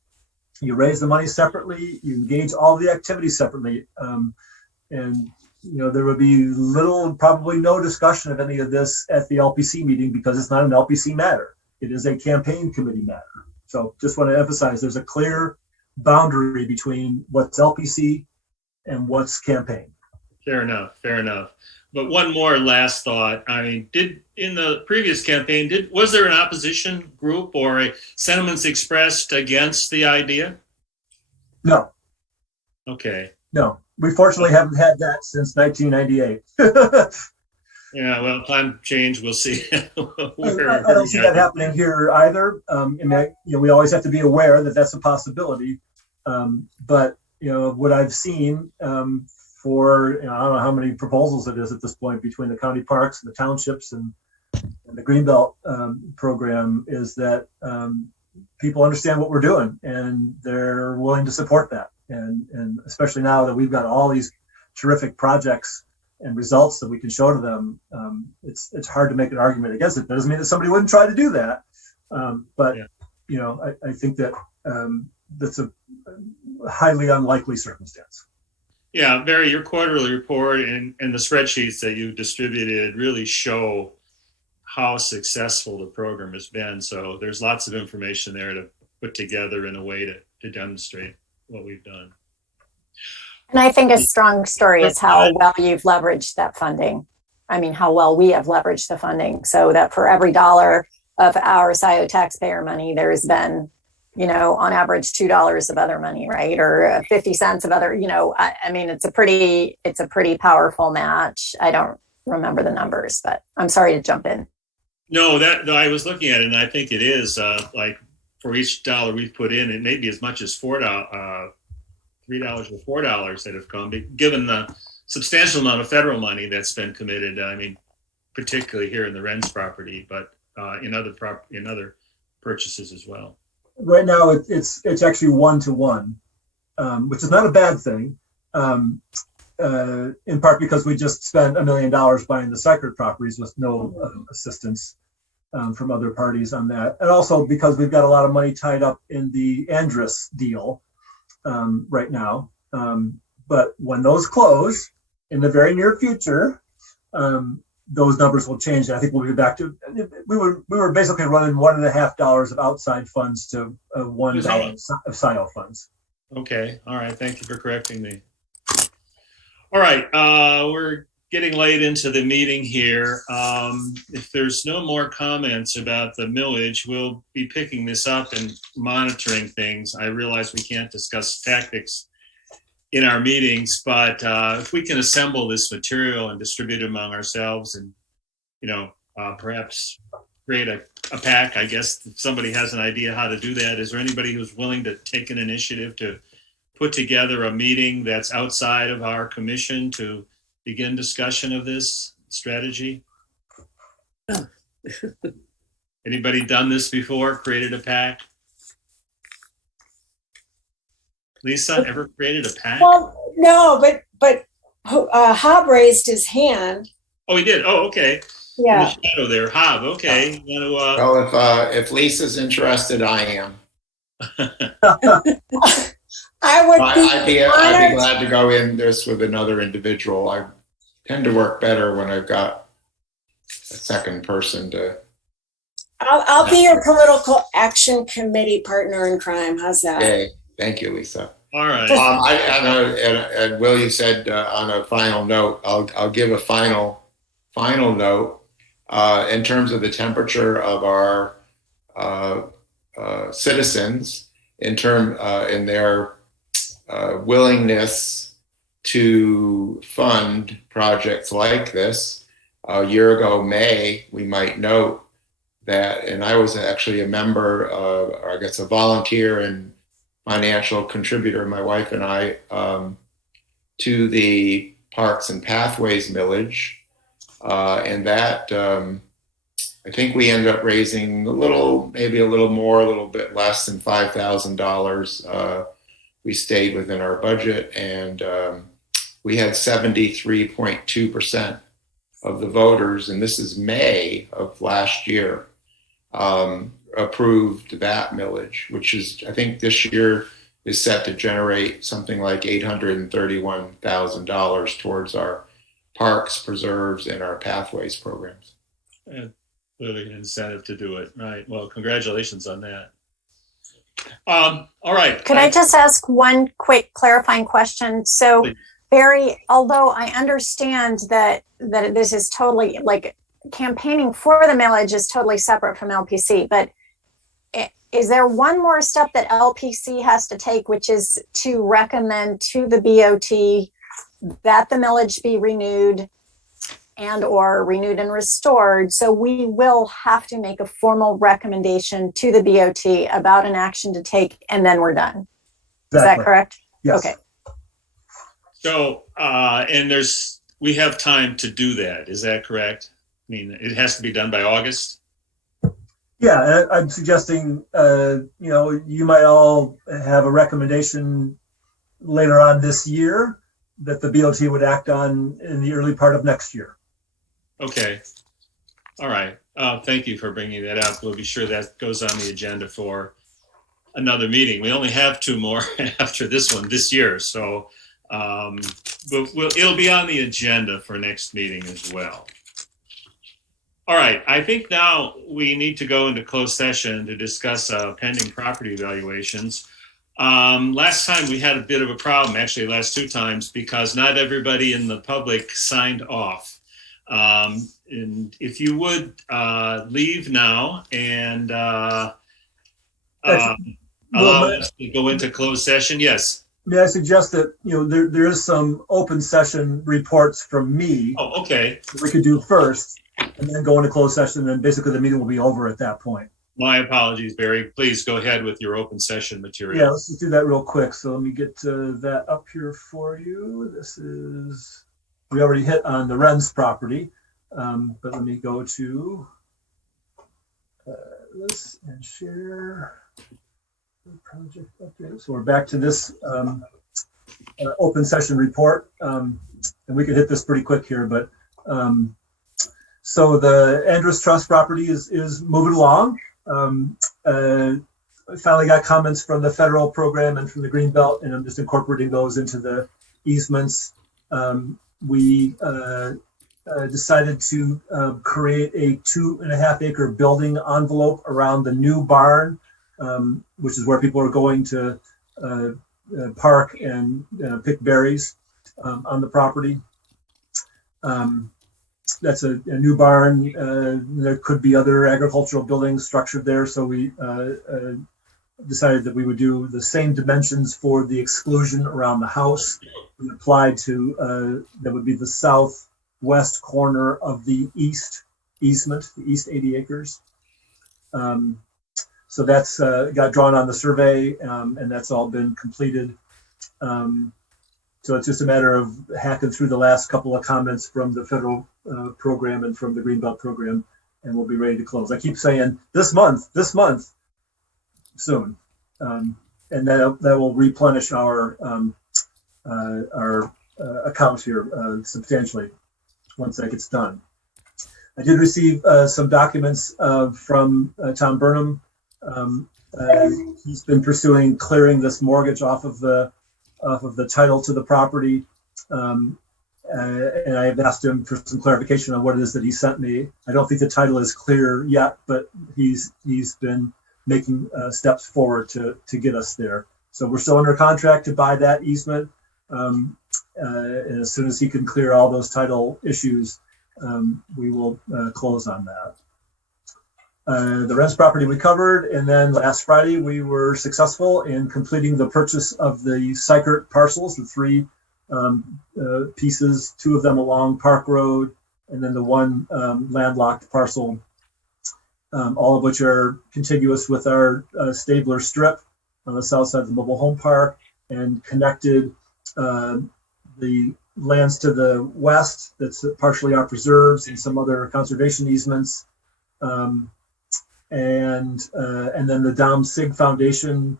You raise the money separately. You engage all the activities separately. And there would be little, probably no discussion of any of this at the LPC meeting because it's not an LPC matter. It is a campaign committee matter. So just want to emphasize there's a clear boundary between what's LPC and what's campaign. Fair enough. But one more last thought. I mean, in the previous campaign, was there an opposition group or sentiments expressed against the idea? No. Okay. No. We fortunately haven't had that since 1998. Yeah, well, time change, we'll see. I don't see that happening here either. We always have to be aware that that's a possibility. But what I've seen for I don't know how many proposals it is at this point between the county parks and the townships and and the Greenbelt program is that people understand what we're doing and they're willing to support that. And especially now that we've got all these terrific projects and results that we can show to them, it's hard to make an argument against it. That doesn't mean that somebody wouldn't try to do that. But, you know, I think that that's a highly unlikely circumstance. Yeah, Barry, your quarterly report and the spreadsheets that you distributed really show how successful the program has been. So there's lots of information there to put together in a way to demonstrate what we've done. And I think a strong story is how well you've leveraged that funding. I mean, how well we have leveraged the funding, so that for every dollar of our Scio taxpayer money, there's been, you know, on average $2 of other money, right? Or 50 cents of other, you know, I mean, it's a pretty powerful match. I don't remember the numbers, but I'm sorry to jump in. No, I was looking at it, and I think it is like for each dollar we've put in, it may be as much as $3 or $4 that have come, given the substantial amount of federal money that's been committed. I mean, particularly here in the Wren's property, but in other purchases as well. Right now, it's actually 1-to-1, which is not a bad thing. In part because we just spent $1 million buying the Sacred properties with no assistance from other parties on that, and also because we've got a lot of money tied up in the Andrus deal right now. But when those close in the very near future, those numbers will change. And I think we'll be back to, we were basically running $1.50 of outside funds to $1 of Scio funds. Okay. All right. Thank you for correcting me. All right. We're getting late into the meeting here. If there's no more comments about the millage, we'll be picking this up and monitoring things. I realize we can't discuss tactics in our meetings, but if we can assemble this material and distribute it among ourselves and, you know, perhaps create a pack, I guess, if somebody has an idea how to do that. Is there anybody who's willing to take an initiative to put together a meeting that's outside of our commission to begin discussion of this strategy? Anybody done this before, created a pack? Lisa, ever created a pack? Well, no, but Hob raised his hand. Oh, he did. Oh, okay. Yeah. In the shadow there, Hob. Okay. You want Well, if Lisa's interested, I am. I would be I'd be honored. glad to go in this with another individual. I tend to work better when I've got a second person to. I'll be your political action committee partner in crime. How's that? Okay, thank you, Lisa. All right. And Will, you said on a final note, I'll give a final note in terms of the temperature of our citizens in their willingness to fund projects like this. A year ago, May, we might note that, and I was actually a member, or I guess a volunteer and financial contributor, my wife and I, to the Parks and Pathways millage. And that, I think we ended up raising maybe a little more, a little bit less than $5,000. We stayed within our budget, and we had 73.2% of the voters, and this is May of last year, approved that millage, which is, I think this year is set to generate something like $831,000 towards our parks, preserves, and our pathways programs. Clearly an incentive to do it. Right. Well, congratulations on that. All right. Could I just ask one quick clarifying question? So, Please. Barry, although I understand that this is totally, like, campaigning for the millage is totally separate from LPC, but is there one more step that LPC has to take, which is to recommend to the BOT that the millage be renewed or renewed and restored? So we will have to make a formal recommendation to the BOT about an action to take, and then we're done. Exactly. Is that correct? Yes. Okay. So, and we have time to do that. Is that correct? mean, it has to be done by August? Yeah, I'm suggesting, you might all have a recommendation later on this year that the BOT would act on in the early part of next year. Okay. All right. Thank you for bringing that up. We'll be sure that goes on the agenda for another meeting. We only have 2 more after this one this year. So, but it'll be on the agenda for next meeting as well. All right. I think now we need to go into closed session to discuss pending property evaluations. Last time we had a bit of a problem, actually last 2 times, because not everybody in the public signed off. And if you would leave now and allow us to go into closed session. Yes. May I suggest that, there is some open session reports from me. Oh, okay. We could do first and then go into closed session, and basically the meeting will be over at that point. My apologies, Barry. Please go ahead with your open session material. Yeah, let's just do that real quick. So let me get that up here for you. We already hit on the Wren's property, but let me go to this and share the project update. So we're back to this open session report, and we could hit this pretty quick here, but so the Andrus Trust property is moving along. I finally got comments from the federal program and from the Greenbelt, and I'm just incorporating those into the easements. We decided to create a 2.5 acre building envelope around the new barn, which is where people are going to park and pick berries on the property. That's a new barn. There could be other agricultural buildings structured there. So we decided that we would do the same dimensions for the exclusion around the house. We applied to, that would be the southwest corner of the east easement, the east 80 acres. So that's got drawn on the survey, and that's all been completed. So it's just a matter of hacking through the last couple of comments from the federal program and from the Greenbelt program, and we'll be ready to close. I keep saying this month, soon, and that will replenish our account here substantially once that gets done. I did receive some documents from Tom Burnham. He's been pursuing clearing this mortgage off of the title to the property. And I have asked him for some clarification on what it is that he sent me. I don't think the title is clear yet, but he's been making steps forward to get us there. So we're still under contract to buy that easement. And as soon as he can clear all those title issues, we will close on that. The Wren's property we covered, and then last Friday we were successful in completing the purchase of the Sykert parcels, the 3 pieces, 2 of them along Park Road, and then the 1 landlocked parcel, all of which are contiguous with our Stabler strip on the south side of the mobile home park, and connected the lands to the west that's partially our preserves and some other conservation easements. And then the Dom Sig Foundation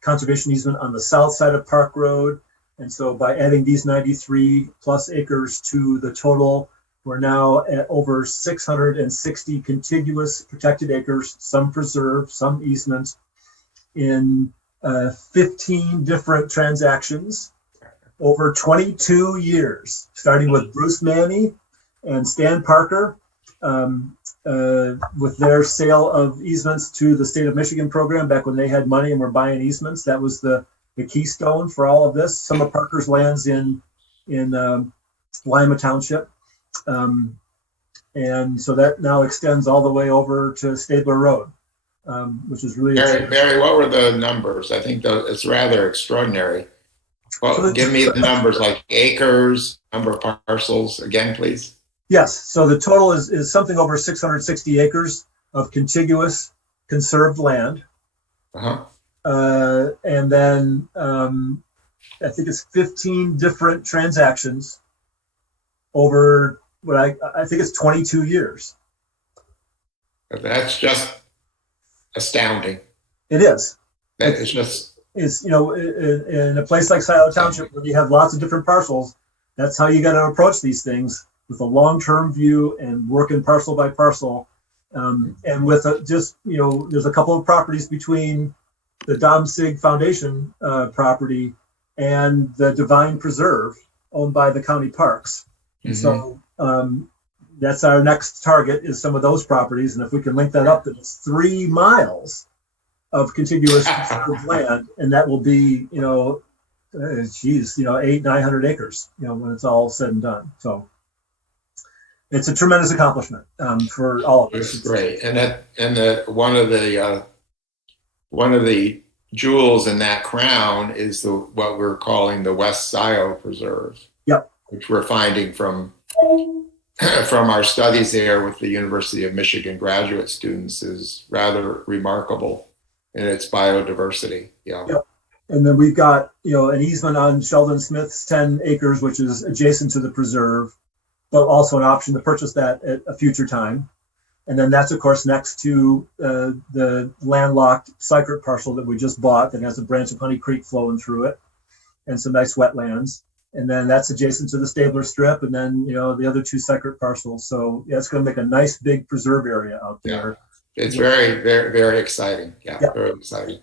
conservation easement on the south side of Park Road. And so by adding these 93 plus acres to the total, we're now at over 660 contiguous protected acres, some preserved, some easements, in 15 different transactions over 22 years, starting with Bruce Manny and Stan Parker, with their sale of easements to the state of Michigan program back when they had money and were buying easements. That was the keystone for all of this. Some of Parker's lands in Lima Township. And so that now extends all the way over to Stabler Road, which is really Barry, what were the numbers? I think it's rather extraordinary. Well, give me the numbers, like acres, number of parcels again, please. Yes. So the total is something over 660 acres of contiguous conserved land. Uh-huh. And then I think it's 15 different transactions over what I think it's 22 years. That's just astounding. It is. That is just, It's, in a place like Scio Township where you have lots of different parcels, that's how you got to approach these things, with a long-term view and working parcel by parcel. And with there's a couple of properties between the Dom Sig Foundation property and the Divine Preserve owned by the county parks. So that's our next target, is some of those properties. And if we can link that up, then it's 3 miles of contiguous land, and that will be, 800-900 acres, when it's all said and done. So it's a tremendous accomplishment for all of us. it's great. One of the jewels in that crown is what we're calling the West Scio Preserve. Yep. Which we're finding from our studies there with the University of Michigan graduate students is rather remarkable in its biodiversity. Yeah. Yep. And then we've got, an easement on Sheldon Smith's 10 acres, which is adjacent to the preserve, but also an option to purchase that at a future time. And then that's, of course, next to the landlocked Sycart parcel that we just bought that has a branch of Honey Creek flowing through it and some nice wetlands. And then that's adjacent to the Stabler Strip, and then, the other 2 Sycart parcels. So yeah, it's going to make a nice big preserve area out there. Yeah. It's very, very, very exciting. Yeah, very exciting.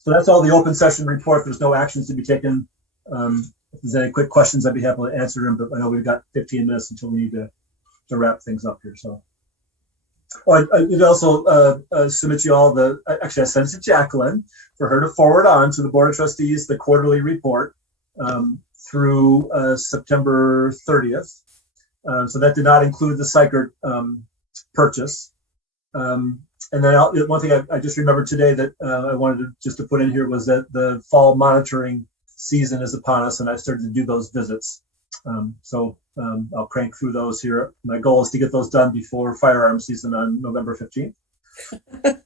So that's all the open session report. There's no actions to be taken. If there's any quick questions, I'd be happy to answer them, but I know we've got 15 minutes until we need to wrap things up here. So, I'd also submit you all actually I sent it to Jacqueline for her to forward on to the Board of Trustees, the quarterly report through September 30th. So that did not include the Sycart purchase. And then one thing I just remembered today that I wanted to put in here was that the fall monitoring season is upon us, and I've started to do those visits. So I'll crank through those here. My goal is to get those done before firearm season on November 15th.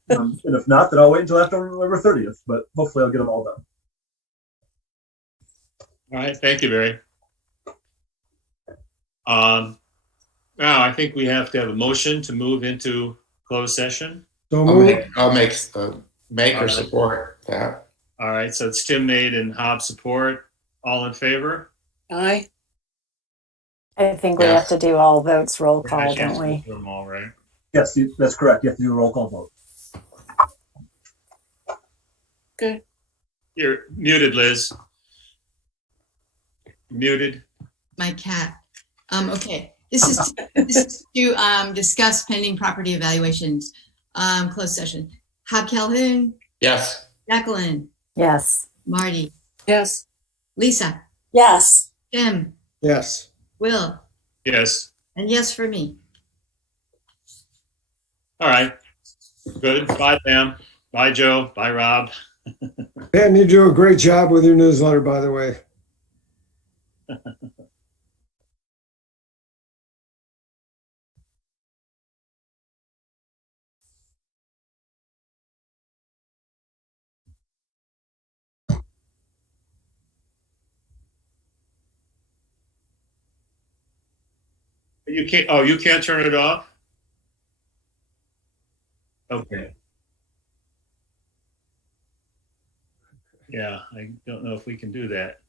And if not, then I'll wait until after November 30th, but hopefully I'll get them all done. All right, thank you, Barry. Now I think we have to have a motion to move into closed session. So I'll make or support that. All right, so it's Tim made and Hobb support. All in favor? Aye. I think we have to do all votes roll call, don't we? Do them all, right? Yes, that's correct. You have to do a roll call vote. Good. You're muted, Liz. Muted. My cat. Okay. This is to discuss pending property evaluations. Closed session. Hobb Calhoun, Yes. Jacqueline, Yes. Marty, Yes. Lisa, Yes. Tim, yes. Will, Yes. and yes for me. All right. Good. Bye, Pam. Bye, Joe. Bye, Rob. Pam, you do a great job with your newsletter, by the way. You can't. Oh, you can't turn it off? Okay. Yeah, I don't know if we can do that.